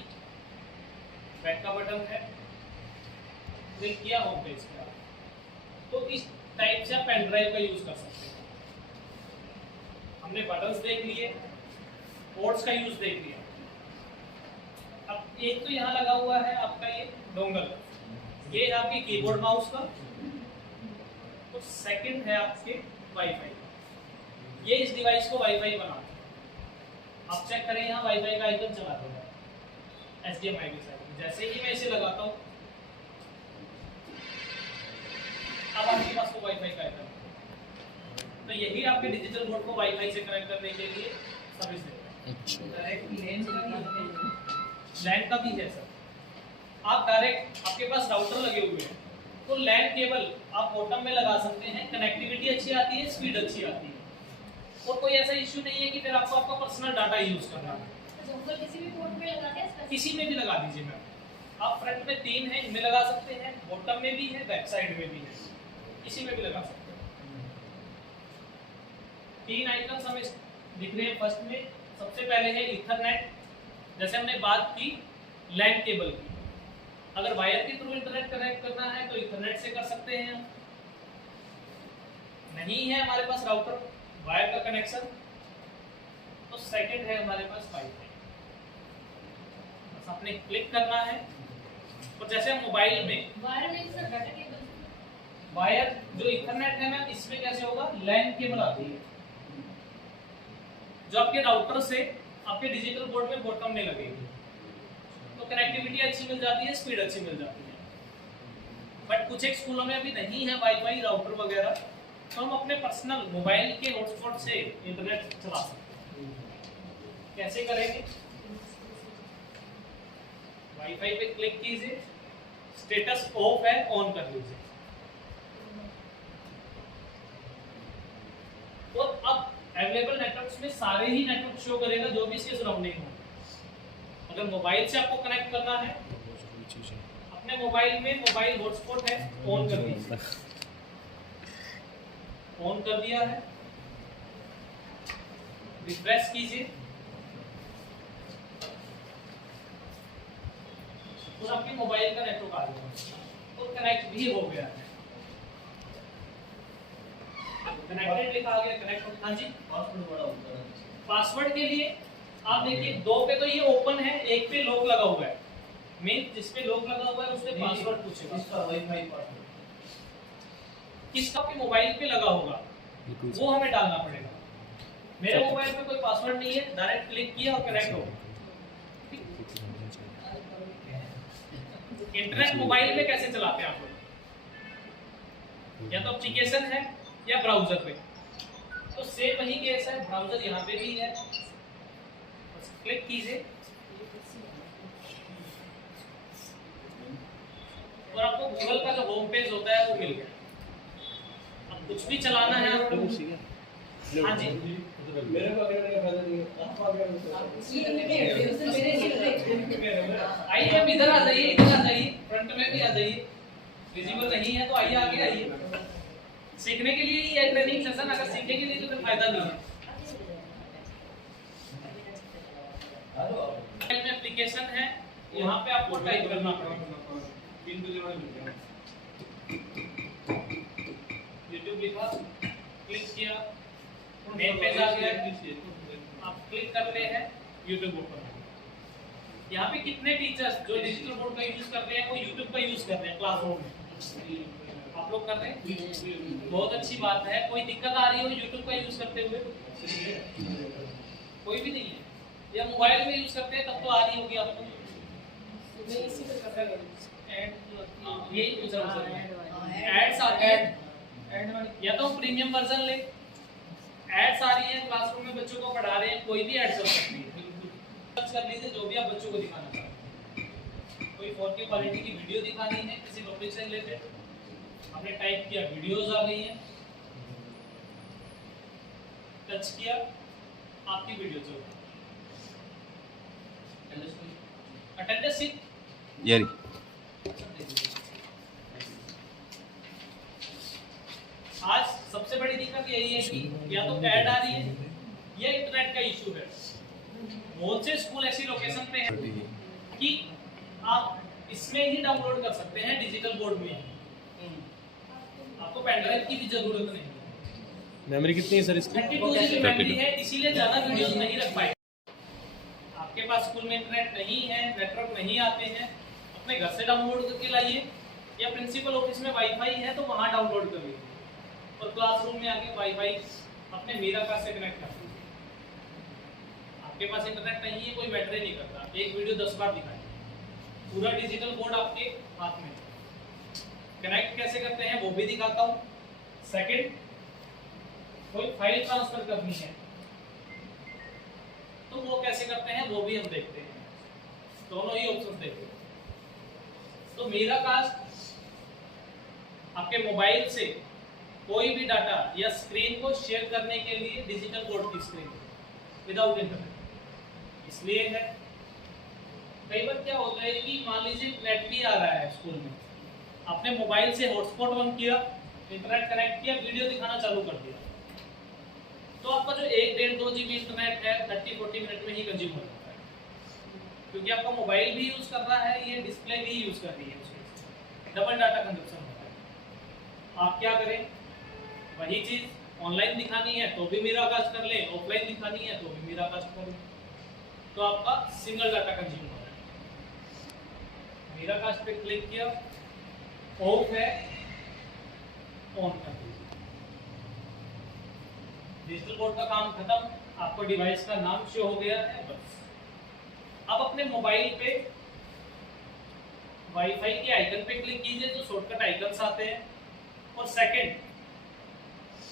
बैक का बटन है, क्लिक किया होम पेज पे। तो इस टाइप से आप पेन ड्राइव का यूज कर सकते हैं। हमने बटन्स देख लिए, पोर्ट्स का यूज देख लिया। अब एक तो यहाँ लगा हुआ है आपका ये डोंगल, ये आपके कीबोर्ड माउस का। तो सेकंड है आपके वाईफाई, ये इस डिवाइस को वाईफाई बनाता है। आप चेक करें, यहाँ वाईफाई का आइकन चला हुआ है HDMI के साथ। जैसे ही मैं इसे लगाता हूँ, अब आपके पास वो वाईफाई का आइकन। तो यही आपके डिजिटल बोर्ड को वाईफाई से कनेक्ट करने के लिए सर्विस देता है। लैन का भी है सर। आप डायरेक्ट, आपके पास राउटर लगे हुए हैं तो लैन केबल आप बॉटम में लगा सकते हैं, कनेक्टिविटी अच्छी आती है, स्पीड अच्छी आती है, और कोई ऐसा इश्यू नहीं है कि फिर आपको आपका पर्सनल डाटा यूज करना है। किसी भी पोर्ट में लगा के किसी में भी लगा दीजिए मैम। आप फ्रंट में 3 है, इनमें लगा सकते हैं, बॉटम में भी है, बैक साइड में भी है, किसी में भी लगा सकते हैं। 3 आइकन हमें दिख रहे हैं। फर्स्ट में सबसे पहले है इथरनेट, जैसे हमने बात की लैन केबल की। अगर वायर के थ्रू इंटरनेट कनेक्ट करना है तो इथरनेट से कर सकते हैं। नहीं है हमारे पास राउटर वायर का कनेक्शन, तो सेकंड है हमारे पास वाईफाई। बस आपने क्लिक करना है, और जैसे हम मोबाइल में वायर में सर डाटा केबल, वायर जो इथरनेट है मैम, इसमें कैसे होगा, लैन केबल आती है जो आपके राउटर से आपके डिजिटल बोर्ड में बॉटम में लगेगी। तो कनेक्टिविटी अच्छी मिल जाती है, स्पीड अच्छी मिल जाती है। बट कुछ एक स्कूलों में अभी नहीं है वाईफाई राउटर वगैरह, तो हम अपने पर्सनल मोबाइल के हॉटस्पॉट से इंटरनेट चला सकते हैं। कैसे करेंगे, वाईफाई पे क्लिक कीजिए, स्टेटस ऑफ है ऑन कर लीजिए, और अब अवेलेबल नेटवर्क्स में सारे ही नेटवर्क शो करेगा जो भी इसके सराउंडिंग हो। अगर मोबाइल से आपको कनेक्ट करना है, अपने मोबाइल में मोबाइल हॉटस्पॉट है, ऑन कर दीजिए। ऑन कर दिया है, रिफ्रेश कीजिए, और आपके मोबाइल का नेटवर्क आ गया और कनेक्ट भी हो गया है। कनेक्टेड लिखा आ गया, कनेक्ट। हाँ जी, पासवर्ड के लिए आप देखिए 2 पे तो ये ओपन है, 1 पे लॉक लगा हुआ है। मेन जिस पे लॉक लगा हुआ है उससे पासवर्ड पूछेगा। इसका वाईफाई पासवर्ड किसका आपके मोबाइल पे लगा होगा वो हमें डालना पड़ेगा। मेरे मोबाइल पे कोई पासवर्ड नहीं है, डायरेक्ट क्लिक किया और कनेक्ट हो गया। इंटरनेट मोबाइल में कैसे चलाते हैं आप लोग, या तो एप्लीकेशन है या ब्राउजर पे, तो सेम वही केस है। ब्राउजर यहाँ पे भी है, बस क्लिक कीजिए और आपको गूगल का जो होम पेज होता है वो मिल गया। अब कुछ भी चलाना है आपको, हाँ जी, आइए आप इधर आ जाइए, इधर आ जाइए, फ्रंट में भी आ जाइए। विजिबल नहीं है तो आइए, आगे आइए। सीखने के लिए ये ट्रेनिंग सेशन, अगर सीखने के लिए तो फिर फायदा नहीं है। एप्लीकेशन है, यहाँ पे आपको टाइप करना पड़ेगा। YouTube लिखा, क्लिक किया, मेन पेज आ गया। आप क्लिक करते हैं, YouTube ओपन। यहाँ पे कितने टीचर्स जो डिजिटल बोर्ड का यूज कर रहे हैं वो YouTube का यूज कर रहे हैं क्लासरूम में। आप लोग कर रहे हैं, बहुत अच्छी बात है। कोई दिक्कत आ रही हो YouTube का यूज करते हुए? कोई भी नहीं है। या मोबाइल में यूज करते हैं तब तो आ रही होगी आपको। यही पूछ रहा हूँ सर। एड्स आ या तो प्रीमियम वर्जन ले, एड्स आ रही है क्लासरूम में बच्चों को पढ़ा रहे हैं, कोई भी एड चल सकती है, बिल्कुल सर्च कर लीजिए जो भी आप बच्चों को दिखाना चाहते हैं। कोई 4K क्वालिटी की वीडियो दिखानी है किसी टॉपिक से रिलेटेड, आपने टाइप किया वीडियोस आ गई हैं, टच किया आपकी वीडियो चल रही है। अटेंडेंस शीट यारी आज सबसे बड़ी दिक्कत यही है कि या तो ऐड आ रही है या इंटरनेट का इशू है। बहुत से स्कूल ऐसी लोकेशन पे है कि आप इसमें ही डाउनलोड कर सकते हैं डिजिटल बोर्ड में, आपको पेन ड्राइव की भी जरूरत नहीं। मेमोरी कितनी है सर इसकी? 32 GB मेमोरी है, इसीलिए ज्यादा वीडियोस नहीं रख पाए। आपके पास स्कूल में इंटरनेट नहीं है, नेटवर्क नहीं आते हैं, अपने घर से डाउनलोड करके लाइए, या प्रिंसिपल ऑफिस में वाईफाई है तो वहां डाउनलोड कर लीजिए और क्लासरूम में आके वाईफाई अपने मीरा कार्ड से कनेक्ट कर लीजिए। आपके पास इंटरनेट नहीं है, कोई मैटर नहीं करता, एक वीडियो 10 बार दिखाइए, पूरा डिजिटल बोर्ड आपके हाथ में। कनेक्ट कैसे करते हैं वो भी दिखाता हूँ। सेकंड, कोई फाइल ट्रांसफर करनी है तो वो कैसे करते हैं वो भी हम देखते हैं, दोनों ही ऑप्शन देखते हैं। तो मीरा कास्ट आपके मोबाइल से कोई भी डाटा या स्क्रीन को शेयर करने के लिए डिजिटल बोर्ड की स्क्रीन विदाउट इंटरनेट इसलिए है। कई बार क्या होता है कि मान लीजिए नेट भी आ रहा है स्कूल में, आपने मोबाइल से हॉटस्पॉट ऑन किया, इंटरनेट कनेक्ट किया, वीडियो दिखाना चालू कर दिया, तो आपका जो 1-1.5-2 GB इंटरनेट है 30-40 मिनट में ही कंज्यूम हो जाता है, क्योंकि आपका मोबाइल भी यूज कर रहा है, ये डिस्प्ले भी यूज कर रही है, डबल डाटा कंजप्शन होता है। आप क्या करें, वही चीज ऑनलाइन दिखानी है तो भी मीरा कास्ट कर ले, ऑफलाइन दिखानी है तो भी मीरा कास्ट कर ले, तो आपका सिंगल डाटा कंज्यूम हो रहा है। मीरा कास्ट पे क्लिक किया, ऑफ है, ऑन कर दीजिए, डिजिटल बोर्ड का काम खत्म, आपको डिवाइस का नाम शो हो गया है, बस। अब अपने मोबाइल पे वाईफाई के आइकन पे क्लिक कीजिए तो शॉर्टकट आइकन्स आते हैं। और सेकंड,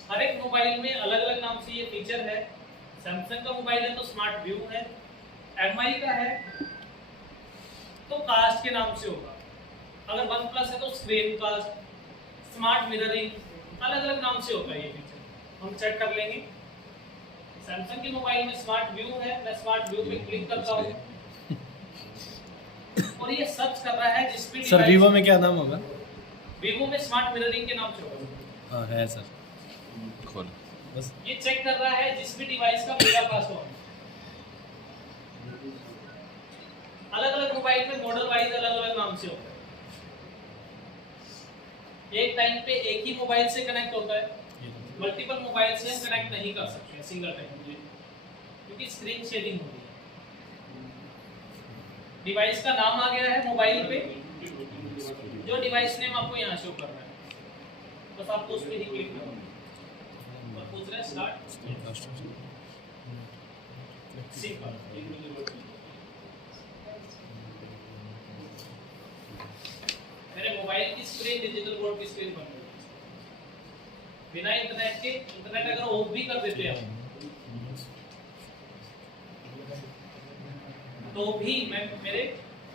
हर एक मोबाइल में अलग अलग नाम से ये फीचर है। सैमसंग का मोबाइल है तो स्मार्ट व्यू है, एमआई का है तो कास्ट के नाम से होगा, अगर वन प्लस है तो स्क्रीन कास्ट, स्मार्ट मिररिंग, अलग अलग नाम से होता है ये फीचर, हम चेक कर लेंगे। सैमसंग के मोबाइल में स्मार्ट व्यू है, मैं स्मार्ट व्यू पे क्लिक करता हूँ और ये सर्च कर रहा है जिस पे सर वीवो में क्या नाम होगा? वीवो में स्मार्ट मिररिंग के नाम से होगा। हाँ है सर, खोल बस। ये चेक कर रहा है जिस भी डिवाइस का मीरा कास्ट हो। अलग अलग मोबाइल में मॉडल वाइज अलग अलग नाम से होता है। एक टाइम पे एक ही मोबाइल से कनेक्ट होता है, मल्टीपल मोबाइल से हम कनेक्ट नहीं कर सकते सिंगल टाइम में, क्योंकि स्क्रीन शेयरिंग हो रही है। डिवाइस का नाम आ गया है मोबाइल पे, जो डिवाइस नेम आपको यहाँ शो कर रहा है, बस आपको उस पर ही क्लिक करना है और पूछ रहा है स्टार्ट। मेरे मोबाइल की स्क्रीन डिजिटल बोर्ड की स्क्रीन बन गई बिना इंटरनेट के। इंटरनेट अगर ऑफ भी कर देते हैं तो भी मैं मेरे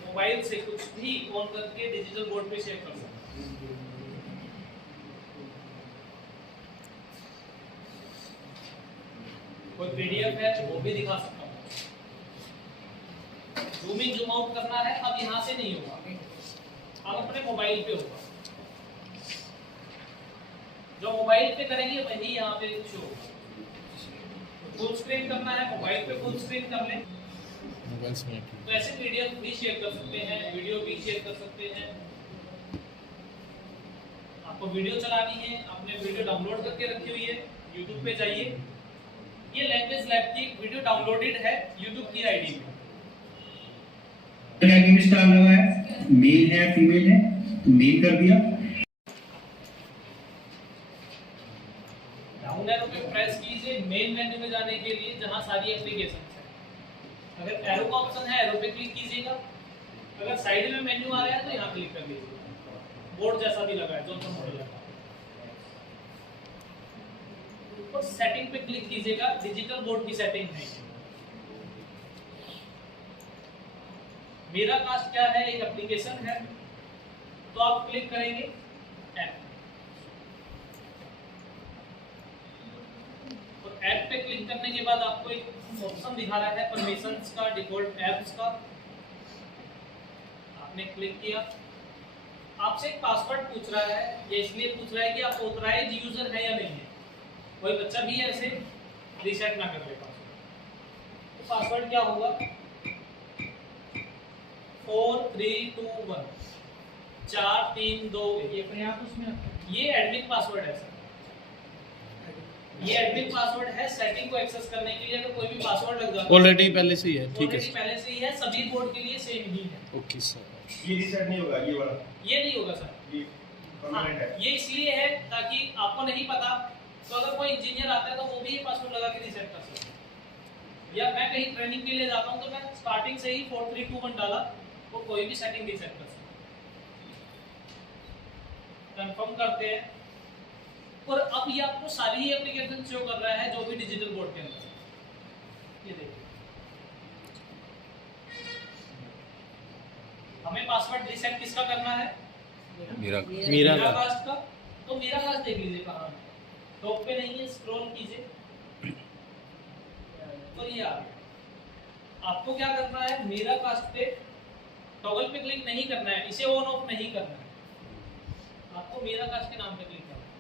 मोबाइल से कुछ भी ऑन करके डिजिटल बोर्ड पे शेयर कर सकता हूँ। कोई पीडीएफ है वो भी दिखा सकता हूँ। जूम इन जूम आउट करना है, अब यहाँ से नहीं होगा, अब अपने मोबाइल पे होगा। जो मोबाइल पे करेंगे वही यहाँ पे शो होगा। फुल स्क्रीन करना है, मोबाइल पे फुल स्क्रीन कर लें। तो ऐसे पीडीएफ भी शेयर कर सकते हैं, वीडियो भी शेयर कर सकते हैं। आपको वीडियो चलानी है, आपने वीडियो डाउनलोड करके रखी हुई है, यूट्यूब पे जाइए, ये लैंग्वेज लैब की वीडियो डाउनलोडेड है यूट्यूब की आईडी पे। स्टार लगा है, मेल है फीमेल है तो मेल कर दिया। डाउन एरो पे प्रेस कीजिए मेन मेन्यू में जाने के लिए, जहां सारी एप्लीकेशन है। अगर एरो का ऑप्शन है एरो पे क्लिक कीजिएगा, अगर साइड में मेन्यू आ रहा है तो यहाँ क्लिक कर दीजिए। बोर्ड जैसा भी लगा है, जॉनसन मॉडल लगा है। और सेटिंग पे क्लिक कीजिएगा, डिजिटल बोर्ड की सेटिंग है। मेरा कास्ट क्या है, एक एप्लीकेशन है, तो आप क्लिक करेंगे ऐप, और ऐप पे क्लिक करने के बाद आपको एक ऑप्शन दिखा रहा है परमिशंस का, डिफॉल्ट ऐप्स का। आपने क्लिक किया, आपसे एक पासवर्ड पूछ रहा है, ये इसलिए पूछ रहा है कि आप ऑथराइज्ड यूजर है या नहीं है। कोई बच्चा भी ऐसे रीसेट ना कर ले पासवर्ड। तो पासवर्ड क्या होगा, 4321 432। ये अपने आप उसमें ये एडमिन पासवर्ड है सर, ये एडमिन पासवर्ड है। सेटिंग को एक्सेस करने के लिए अगर कोई भी पासवर्ड लग जाता है, ऑलरेडी पहले से ही है, ठीक है ऑलरेडी पहले से ही है, सभी बोर्ड के लिए सेम ही है। Okay sir. ये रीसेट नहीं होगा, ये वाला ये नहीं होगा सर, ये हाँ, परमानेंट है। ये इसलिए है ताकि आपको नहीं पता, तो अगर कोई इंजीनियर आता है तो वो भी ये पासवर्ड लगा के रीसेट कर सकता है। या मैं कहीं ट्रेनिंग के लिए जाता हूँ तो मैं स्टार्टिंग से ही 4321 डाला, वो कोई भी सेटिंग रीसेट कर सकता है। कंफर्म करते हैं, और अब ये आपको सारी ही एप्लीकेशन शो कर रहा है जो भी डिजिटल बोर्ड के अंदर। ये देखिए, हमें पासवर्ड रीसेट किसका करना है, मीरा मीरा कास्ट का। तो मीरा कास्ट देख लीजिए कहाँ है, टॉप पे नहीं है, स्क्रॉल कीजिए तो ये आ गया। आपको क्या करना है, मीरा कास्ट पे टॉगल पे क्लिक नहीं करना है, इसे ऑन ऑफ नहीं करना है, आपको मीरा कास्ट के नाम पे क्लिक करना है।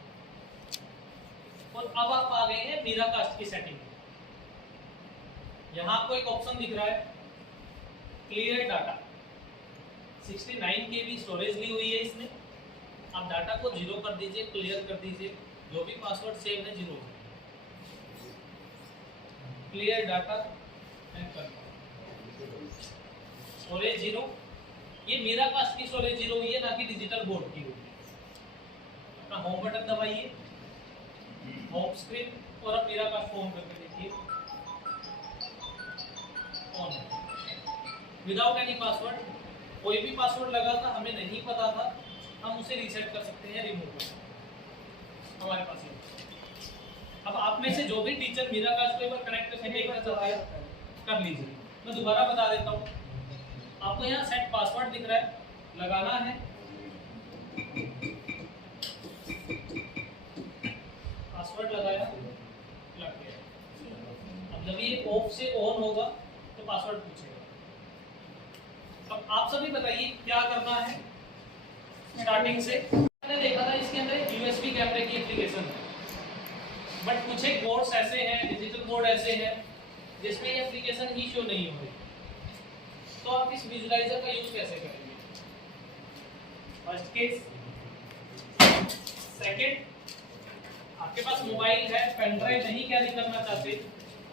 और अब आप आ गए हैं मीरा कास्ट की सेटिंग में। यहाँ आपको एक ऑप्शन दिख रहा है, क्लियर डाटा। 69 KB स्टोरेज ली हुई है इसने। आप डाटा को 0 कर दीजिए, क्लियर कर दीजिए, जो भी पासवर्ड सेव है 0 clear data and confirm. Storage 0, ये मीरा कास्ट की स्टोरेज 0 हुई है, ना कि डिजिटल बोर्ड की हुई है। अपना होम बटन दबाइए, होम स्क्रीन, और अब मीरा कास्ट ऑन करके देखिए, ऑन विदाउट एनी पासवर्ड। कोई भी पासवर्ड लगा था, हमें नहीं पता था, हम उसे रीसेट कर सकते हैं, रिमूव कर सकते हैं, हमारे पास ये। अब आप में से जो भी टीचर मीरा कास्ट को एक बार कनेक्ट करके देखना चाहता है, कर लीजिए। मैं दोबारा बता देता हूँ, आपको यहाँ सेट पासवर्ड दिख रहा है, लगाना है, पासवर्ड लगाया, लग गया। अब जब ये ऑफ से ऑन होगा तो पासवर्ड पूछेगा। अब आप सभी बताइए क्या करना है। स्टार्टिंग से मैंने देखा था इसके अंदर एक यूएसबी कैमरे की एप्लीकेशन है, बट कुछ एक बोर्ड्स ऐसे हैं, डिजिटल बोर्ड ऐसे हैं जिसमें ये एप्लीकेशन ही शो नहीं हो रही। तो आप इस विजुलाइजर का यूज कैसे करेंगे, फर्स्ट केस। सेकंड, आपके पास मोबाइल है, पेन ड्राइव नहीं कैरी करना चाहते,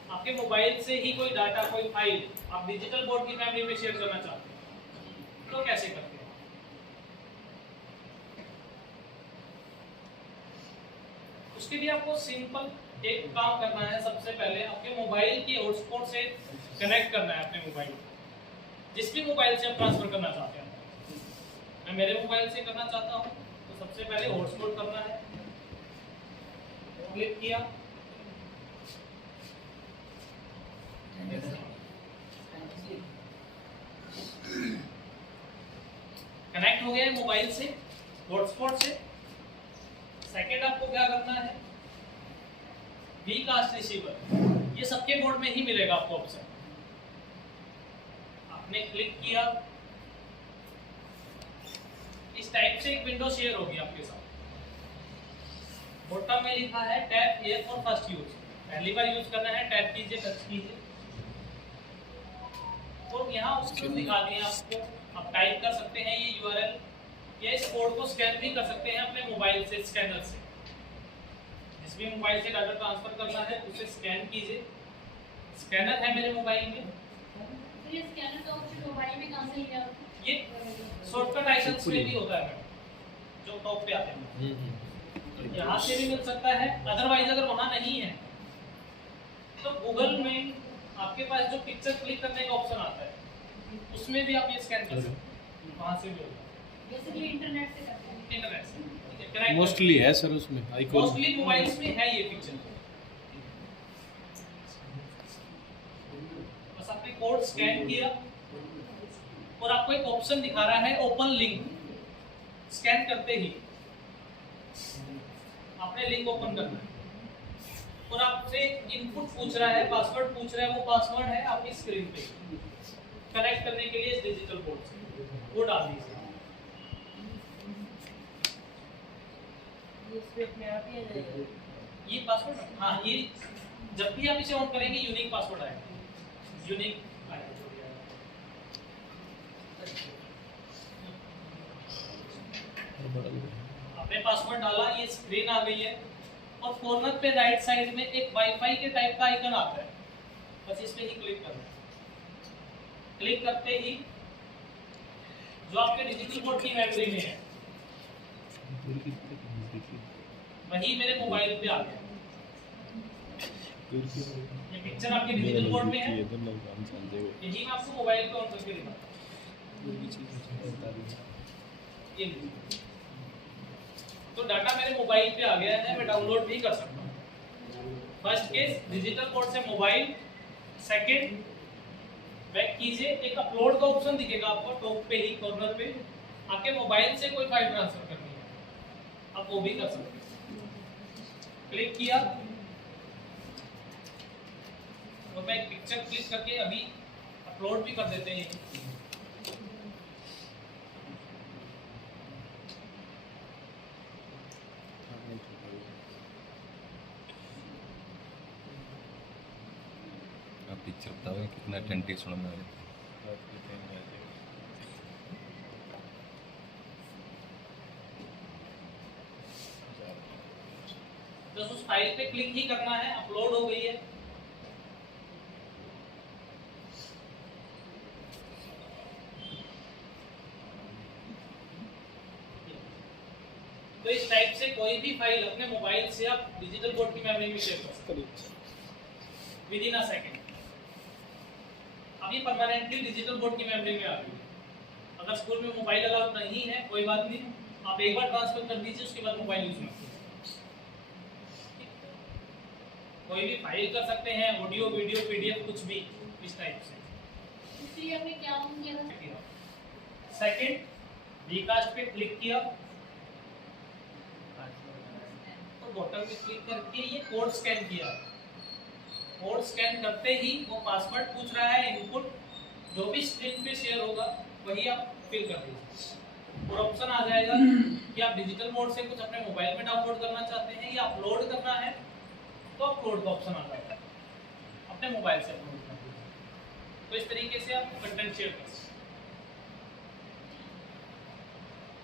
आपके मोबाइल से ही कोई डाटा, कोई फाइल आप डिजिटल बोर्ड की मेमोरी में शेयर करना चाहते हैं, तो कैसे करते हैं। उसके लिए आपको सिंपल एक काम करना है। सबसे पहले आपके मोबाइल की हॉटस्पॉट से कनेक्ट करना है अपने मोबाइल, जिस भी मोबाइल से आप ट्रांसफर करना चाहते हैं। मैं मेरे मोबाइल से करना चाहता हूँ, तो सबसे पहले हॉटस्पॉट करना है, क्लिक किया, कनेक्ट हो गया है मोबाइल से, हॉटस्पॉट से। सेकंड आपको क्या करना है, वी कास्ट रिसीवर, ये सबके बोर्ड में ही मिलेगा आपको ऑप्शन। आपने क्लिक किया, इस टाइप से एक विंडो शेयर होगी आपके साथ। बॉटम में लिखा है tap here for first use, पहली बार यूज करना है, टैप कीजिए, टच कीजिए, तो यहाँ ऑप्शन दिखा दिए आपको। आप टाइप कर सकते हैं ये यूआरएल, या इस कोड को स्कैन भी कर सकते हैं अपने मोबाइल से, स्कैनर से। जिस भी मोबाइल से डाटा ट्रांसफर करना है उसे स्कैन कीजिए। स्कैनर है मेरे मोबाइल में, तो ये स्कैनर का ऑप्शन मोबाइल में कहाँ से लिया? ये शॉर्टकट आइकन्स में भी होता है जो टॉप पे आते हैं, यहाँ से भी मिल सकता है। अदरवाइज अगर वहाँ नहीं है तो गूगल में आपके पास जो पिक्चर क्लिक करने का ऑप्शन आता है, उसमें भी आप ये स्कैन कर सकते हैं, वहाँ से भी होगा। बेसिकली इंटरनेट से करते हैं। इंटरनेट से, ठीक है, कनेक्ट मोस्टली है सर उसमें आइकॉन। मोस्टली मोबाइल्स में है ये फीचर। बस आपने कोड स्कैन किया और आपको एक ऑप्शन दिखा रहा है ओपन लिंक। स्कैन करते ही आपने लिंक ओपन करना है और आपसे इनपुट पूछ रहा है, पासवर्ड पूछ रहा है। वो पासवर्ड है आपकी स्क्रीन पे। कनेक्ट करने के लिए डिजिटल बोर्ड से वो डाल दीजिए। ये पासवर्ड, हाँ, ये जब भी आप इसे ऑन करेंगे यूनिक पासवर्ड आएगा। यूनिक आएगा जो भी आएगा। आपने पासवर्ड डाला, ये स्क्रीन आ गई है और कॉर्नर पे राइट साइड में एक वाईफाई के टाइप का आइकन आता है। बस इस पे ही क्लिक करना है। क्लिक करते ही जो आपके डिजिटल बोर्ड की मेमोरी में है वही मेरे मोबाइल पे आ गया। ये पिक्चर आपके डिजिटल बोर्ड में है, यही मैं आपको मोबाइल पे ऑन करके दिखाता हूं। तो डाटा मेरे मोबाइल पे आ गया है, मैं डाउनलोड भी कर सकता हूँ। फर्स्ट केस डिजिटल बोर्ड से मोबाइल। सेकंड, बैक कीजिए, एक अपलोड का ऑप्शन दिखेगा आपको टॉप पे ही कॉर्नर पे। आपके मोबाइल से कोई फाइल ट्रांसफर करनी है आप वो भी कर सकते हैं। क्लिक किया और मैं एक पिक्चर क्लिक करके अभी अपलोड भी कर देते हैं। आप पिक्चर बताओ कितना अटेंटिव सुनने में आ रहा है। तो उस फाइल पे क्लिक ही करना है, अपलोड हो गई है। तो इस टाइप से कोई भी फाइल अपने मोबाइल से आप डिजिटल बोर्ड की मेमोरी में शेयर कर सकते हैं विद इन अ सेकंड। अभी परमानेंटली डिजिटल बोर्ड की मेमोरी में आ गई। अगर स्कूल में मोबाइल अलाउड नहीं है कोई बात नहीं, आप एक बार ट्रांसफर कर दीजिए, उसके बाद मोबाइल यूज मत कीजिए। कोई भी फाइल कर सकते हैं, ऑडियो, वीडियो, पीडीएफ, कुछ भी इस टाइप से। इसलिए हमने क्या ऑन किया था? सेकंड, रिकास्ट पे क्लिक किया तो बॉटम पे क्लिक करके ये कोड स्कैन किया। कोड स्कैन करते ही वो पासवर्ड पूछ रहा है, इनपुट जो भी स्क्रीन पे शेयर होगा वही आप फिल कर दीजिए और ऑप्शन आ जाएगा कि आप डिजिटल मोड से कुछ अपने मोबाइल में डाउनलोड करना चाहते हैं या अपलोड करना है, तो अपलोड का ऑप्शन आ जाएगा, अपने मोबाइल से अपलोड कर दीजिए। तो इस तरीके से आप कंटेंट शेयर कर सकते हैं।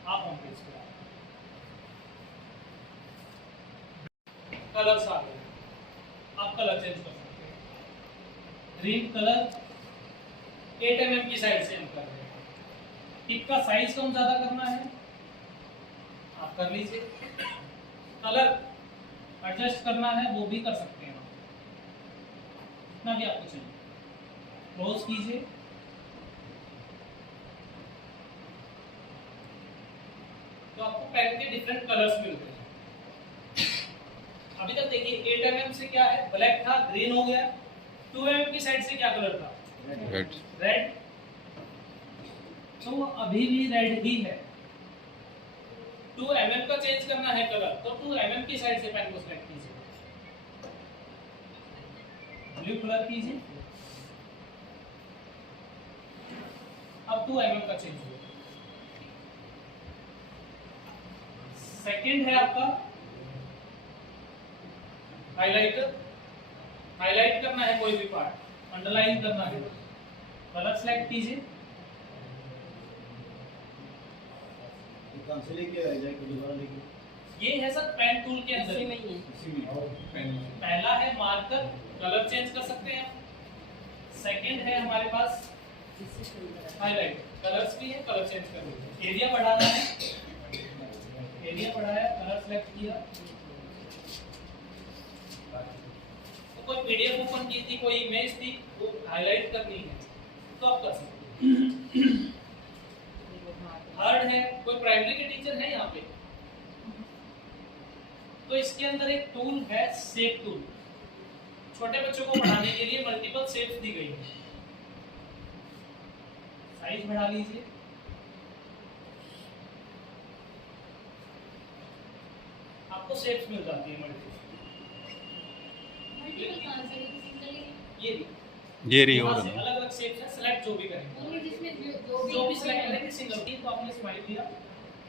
आप होम पेज पे कलर्स आ गए, आप कलर चेंज कर सकते हैं। ग्रीन कलर 8 mm की साइड से हम कर रहे हैं। टिप का साइज कम ज्यादा करना है आप कर लीजिए। कलर एडजस्ट करना है वो भी कर सकते हैं, इतना भी आपको चाहिए। क्लोज कीजिए, तो आपको पेन के डिफरेंट कलर्स मिलते हैं। अभी तक देखिए 8 mm से क्या है, ब्लैक था, ग्रीन हो गया। 2 mm की साइड से क्या कलर था, रेड। तो अभी भी रेड ही है। 2 mm का चेंज करना है कलर, तो 2 mm की साइड से पेन को सेलेक्ट कीजिए, ब्लू कलर कीजिए। अब 2 mm का चेंज हुआ। सेकंड है आपका हाइलाइटर। हाईलाइट करना है कोई भी पार्ट, अंडरलाइन करना है, कलर सेलेक्ट कीजिए। ये है सर पेन टूल के अंदर। पहला है मार्कर, कलर चेंज कर सकते हैं। सेकंड है हमारे पास हाईलाइट, कलर्स भी है, कलर चेंज कर सकते हैं। एरिया बढ़ाना है, एरिया बढ़ाया, कलर सेलेक्ट किया। तो कोई पीडीएफ ओपन की थी, कोई इमेज थी, वो हाईलाइट करनी है तो आप कर सकते हैं। थर्ड है, कोई प्राइमरी के टीचर है यहाँ पे, तो इसके अंदर एक टूल है शेप टूल। छोटे बच्चों को पढ़ाने के लिए मल्टीपल शेप्स दी गई है। साइज बढ़ा लीजिए, आपको शेप्स मिल जाती है मल्टीपल। मल्टीपल कहाँ से? सिंगल ये भी ये रही यहाँ और से अलग अलग शेप्स है, सेलेक्ट जो भी करेंगे, ओनली जिसमें जो भी सिलेक्ट करेंगे सिंगल की। तो आपने स्माइल किया,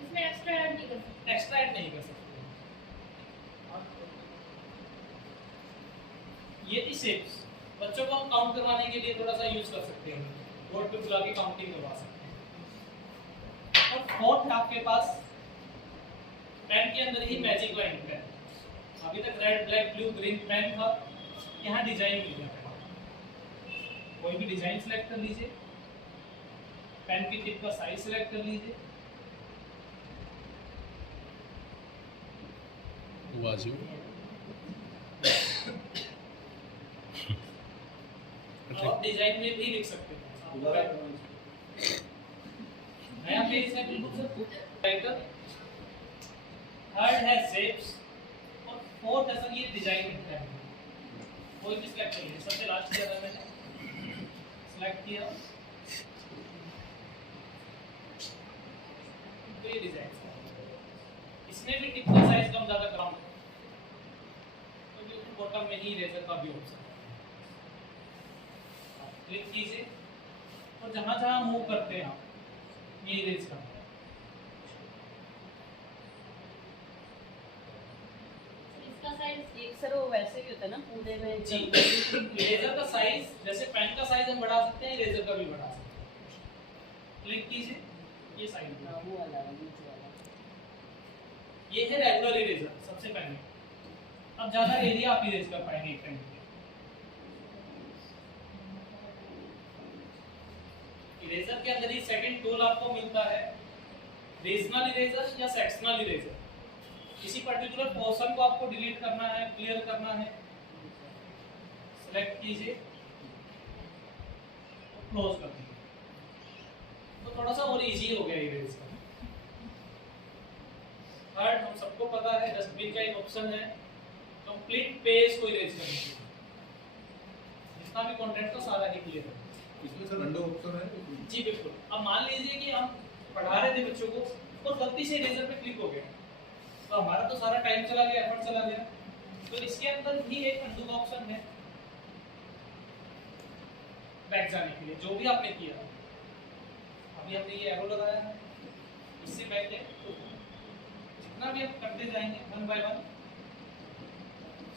इसमें एक्स्ट्रा ऐड नहीं कर सकते। एक्स्ट्रा ऐड नहीं कर सकते। ये थी शेप्स। बच्चों को हम काउंट करवाने के लिए थोड़ा सा यूज कर सकते हैं, बोर्ड पे बुला के काउंटिंग करवा सकते हैं। और फोर्थ आपके पास पेन के अंदर ही मैजिक लाइन पेन। अभी तक red black blue green pen था, यहाँ डिजाइन मिल जाता है। कोई भी डिजाइन सेलेक्ट कर लीजिए, पेन की टिप का साइज सेलेक्ट कर लीजिए, और डिजाइन में भी लिख सकते हैं। नया पेज है बिल्कुल सर। टाइटल, थर्ड है शेप्स, और फोर्थ है सर ये डिजाइन है। कोई भी सिलेक्ट करिए, सबसे लास्ट किया था मैंने, सिलेक्ट किया तो ये डिजाइन। इसमें भी टिप का साइज कम ज्यादा कराऊंगा, तो बिल्कुल बॉटम में ही इरेजर का भी ऑप्शन है। क्लिक कीजिए और जहां जहां मूव करते हैं आप ये इरेज करते हैं। इसका साइज एक सर वो वैसे भी होता है ना पूरे में। जी, इरेजर का साइज जैसे पेन का साइज हम बढ़ा सकते हैं, इरेजर का भी बढ़ा सकते हैं। क्लिक कीजिए, ये साइज वो वाला नीचे वाला। ये है रेगुलर इरेजर सबसे पहले। अब ज्यादा एरिया आप इरेज कर पाएंगे एक पेन पे। इरेजर के अंदर ही सेकंड टूल आपको मिलता है, रीजनल इरेजर या सेक्शनल इरेजर। किसी पर्टिकुलर पोर्शन को आपको डिलीट करना है, क्लियर करना है, सेलेक्ट कीजिए, क्लोज कर दीजिए, तो थोड़ा सा और इजी हो गया इरेज का। थर्ड हम सबको पता है, डस्टबिन का एक ऑप्शन है, कंप्लीट पेज को इरेज करने के लिए। जितना भी कंटेंट था सारा ही क्लियर है। इसमें सर रैंडम ऑप्शन है? जी बिल्कुल। अब मान लीजिए कि हम पढ़ा रहे थे बच्चों को और गलती से इरेजर पे क्लिक हो गया, तो हमारा तो सारा टाइम चला गया, एफर्ट चला गया। तो इसके अंदर भी एक अंडू का ऑप्शन है बैक जाने के लिए, जो भी आपने किया। अभी हमने ये एरो लगाया है, इससे बैक है, जितना भी हम करते जाएंगे वन बाय वन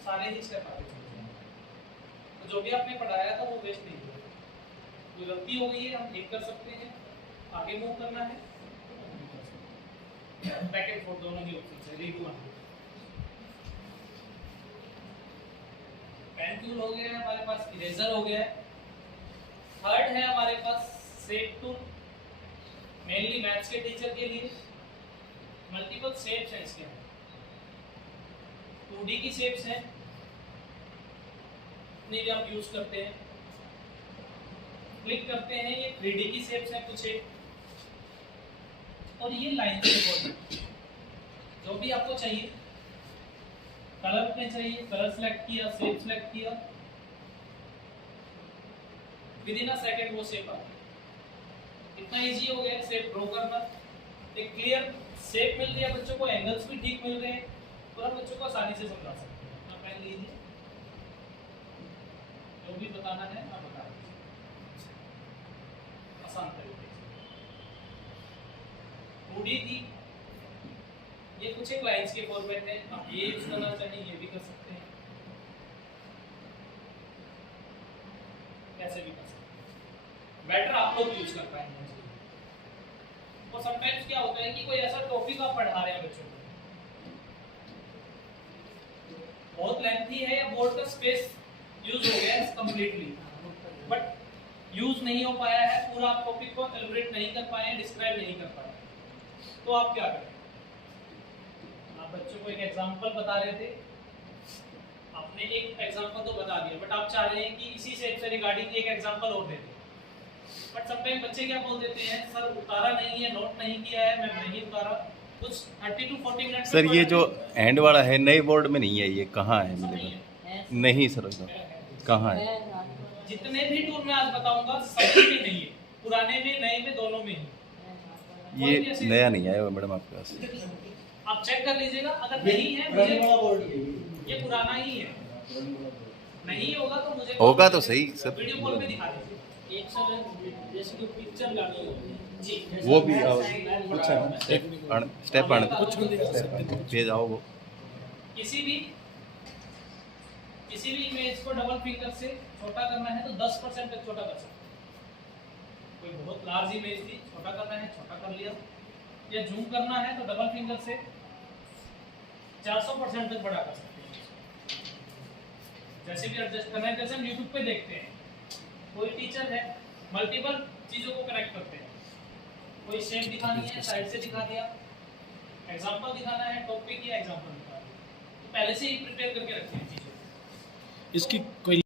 सारे ही स्टेप आते चले जाएंगे। तो जो भी आपने पढ़ाया था वो वेस्ट नहीं हुआ। कोई गलती हो गई है हम ठीक कर सकते हैं, आगे मूव करना है, बैक एंड फोर्थ दोनों ही ऑप्शन है, रीडू आना। पेन टूल हो गया है हमारे पास, इरेजर हो गया है। थर्ड है हमारे पास शेप टूल, मेनली मैथ्स के टीचर के लिए। मल्टीपल शेप्स हैं इसके अंदर, 2D की शेप्स हैं, इतनी भी आप यूज करते हैं। क्लिक करते हैं, ये 3D की शेप्स हैं कुछ एक, और ये लाइन के अकॉर्डिंग जो भी आपको चाहिए, कलर में चाहिए कलर सेलेक्ट किया, शेप सेलेक्ट किया, विद इन अ सेकंड वो शेप आ गया। इतना इजी हो गया शेप ड्रॉ करना। एक क्लियर शेप मिल रही है बच्चों को, एंगल्स भी ठीक मिल रहे हैं, और आप बच्चों को आसानी से समझा सकते हैं। अपना पेन लीजिए, जो भी बताना है आप बता दीजिए आसान तरीके से। 2D थी, ये कुछ एक लाइंस के फॉर्मेट है, आप ये यूज करना चाहिए ये भी कर सकते हैं, कैसे भी कर सकते हैं, बेटर आप लोग यूज कर पाएंगे। और समटाइम्स क्या होता है कि कोई ऐसा टॉपिक आप पढ़ा रहे हैं बच्चों को, बहुत लेंथी है या बोर्ड का स्पेस यूज हो गया है कंप्लीटली, बट यूज नहीं हो पाया है, पूरा आप टॉपिक को एलैबोरेट नहीं कर पाए, डिस्क्राइब नहीं कर पाए, तो आप क्या करें? आप बच्चों को एक एग्जांपल बता रहे थे, आपने एक एग्जांपल तो बता दिया, बट आप चाह रहे हैं कि इसी से रिगार्डिंग एक एग्जांपल और दे दें, बट समटाइम बच्चे क्या बोल देते हैं, सर उतारा नहीं है, नोट नहीं किया है, मैं नहीं उतारा। कुछ 30 to 40 मिनट सर ये जो एंड वाला है नए बोर्ड में नहीं है, ये कहाँ है नहीं मिलेगा? है। नहीं सर कहाँ है? जितने भी टूल मैं आज बताऊंगा सभी में नहीं है, पुराने में नए में दोनों में ही। कोई भी ये ऐसे- नया नहीं आया हुआ मैडम आपके पास। आप चेक कर लीजिएगा, अगर नहीं है मुझे ये पुराना ही है, नहीं होगा तो मुझे होगा तो सही सर। वीडियो कॉल पे दिखा दीजिए। एक सर जैसे कोई पिक्चर लानी हो जी, वो भी स्टेप आने भेज आओ वो। किसी भी इमेज को डबल फिंगर से छोटा करना है तो 10% तक छोटा कर सकते हैं। कोई बहुत लार्ज इमेज थी, छोटा करना है, छोटा कर लिया, या जूम करना है तो डबल फिंगर से 400% तक बड़ा कर सकते हैं। जैसे भी एडजस्ट करना है, जैसे हम यूट्यूब पे देखते हैं, कोई टीचर है मल्टीपल चीजों को कनेक्ट करते हैं, कोई शेप दिखानी है साइड से दिखा दिया, एग्जांपल दिखाना है टॉपिक या एग्जांपल दिखा दिया, तो पहले से ही प्रिपेयर करके रखते हैं चीजों। इसकी कोई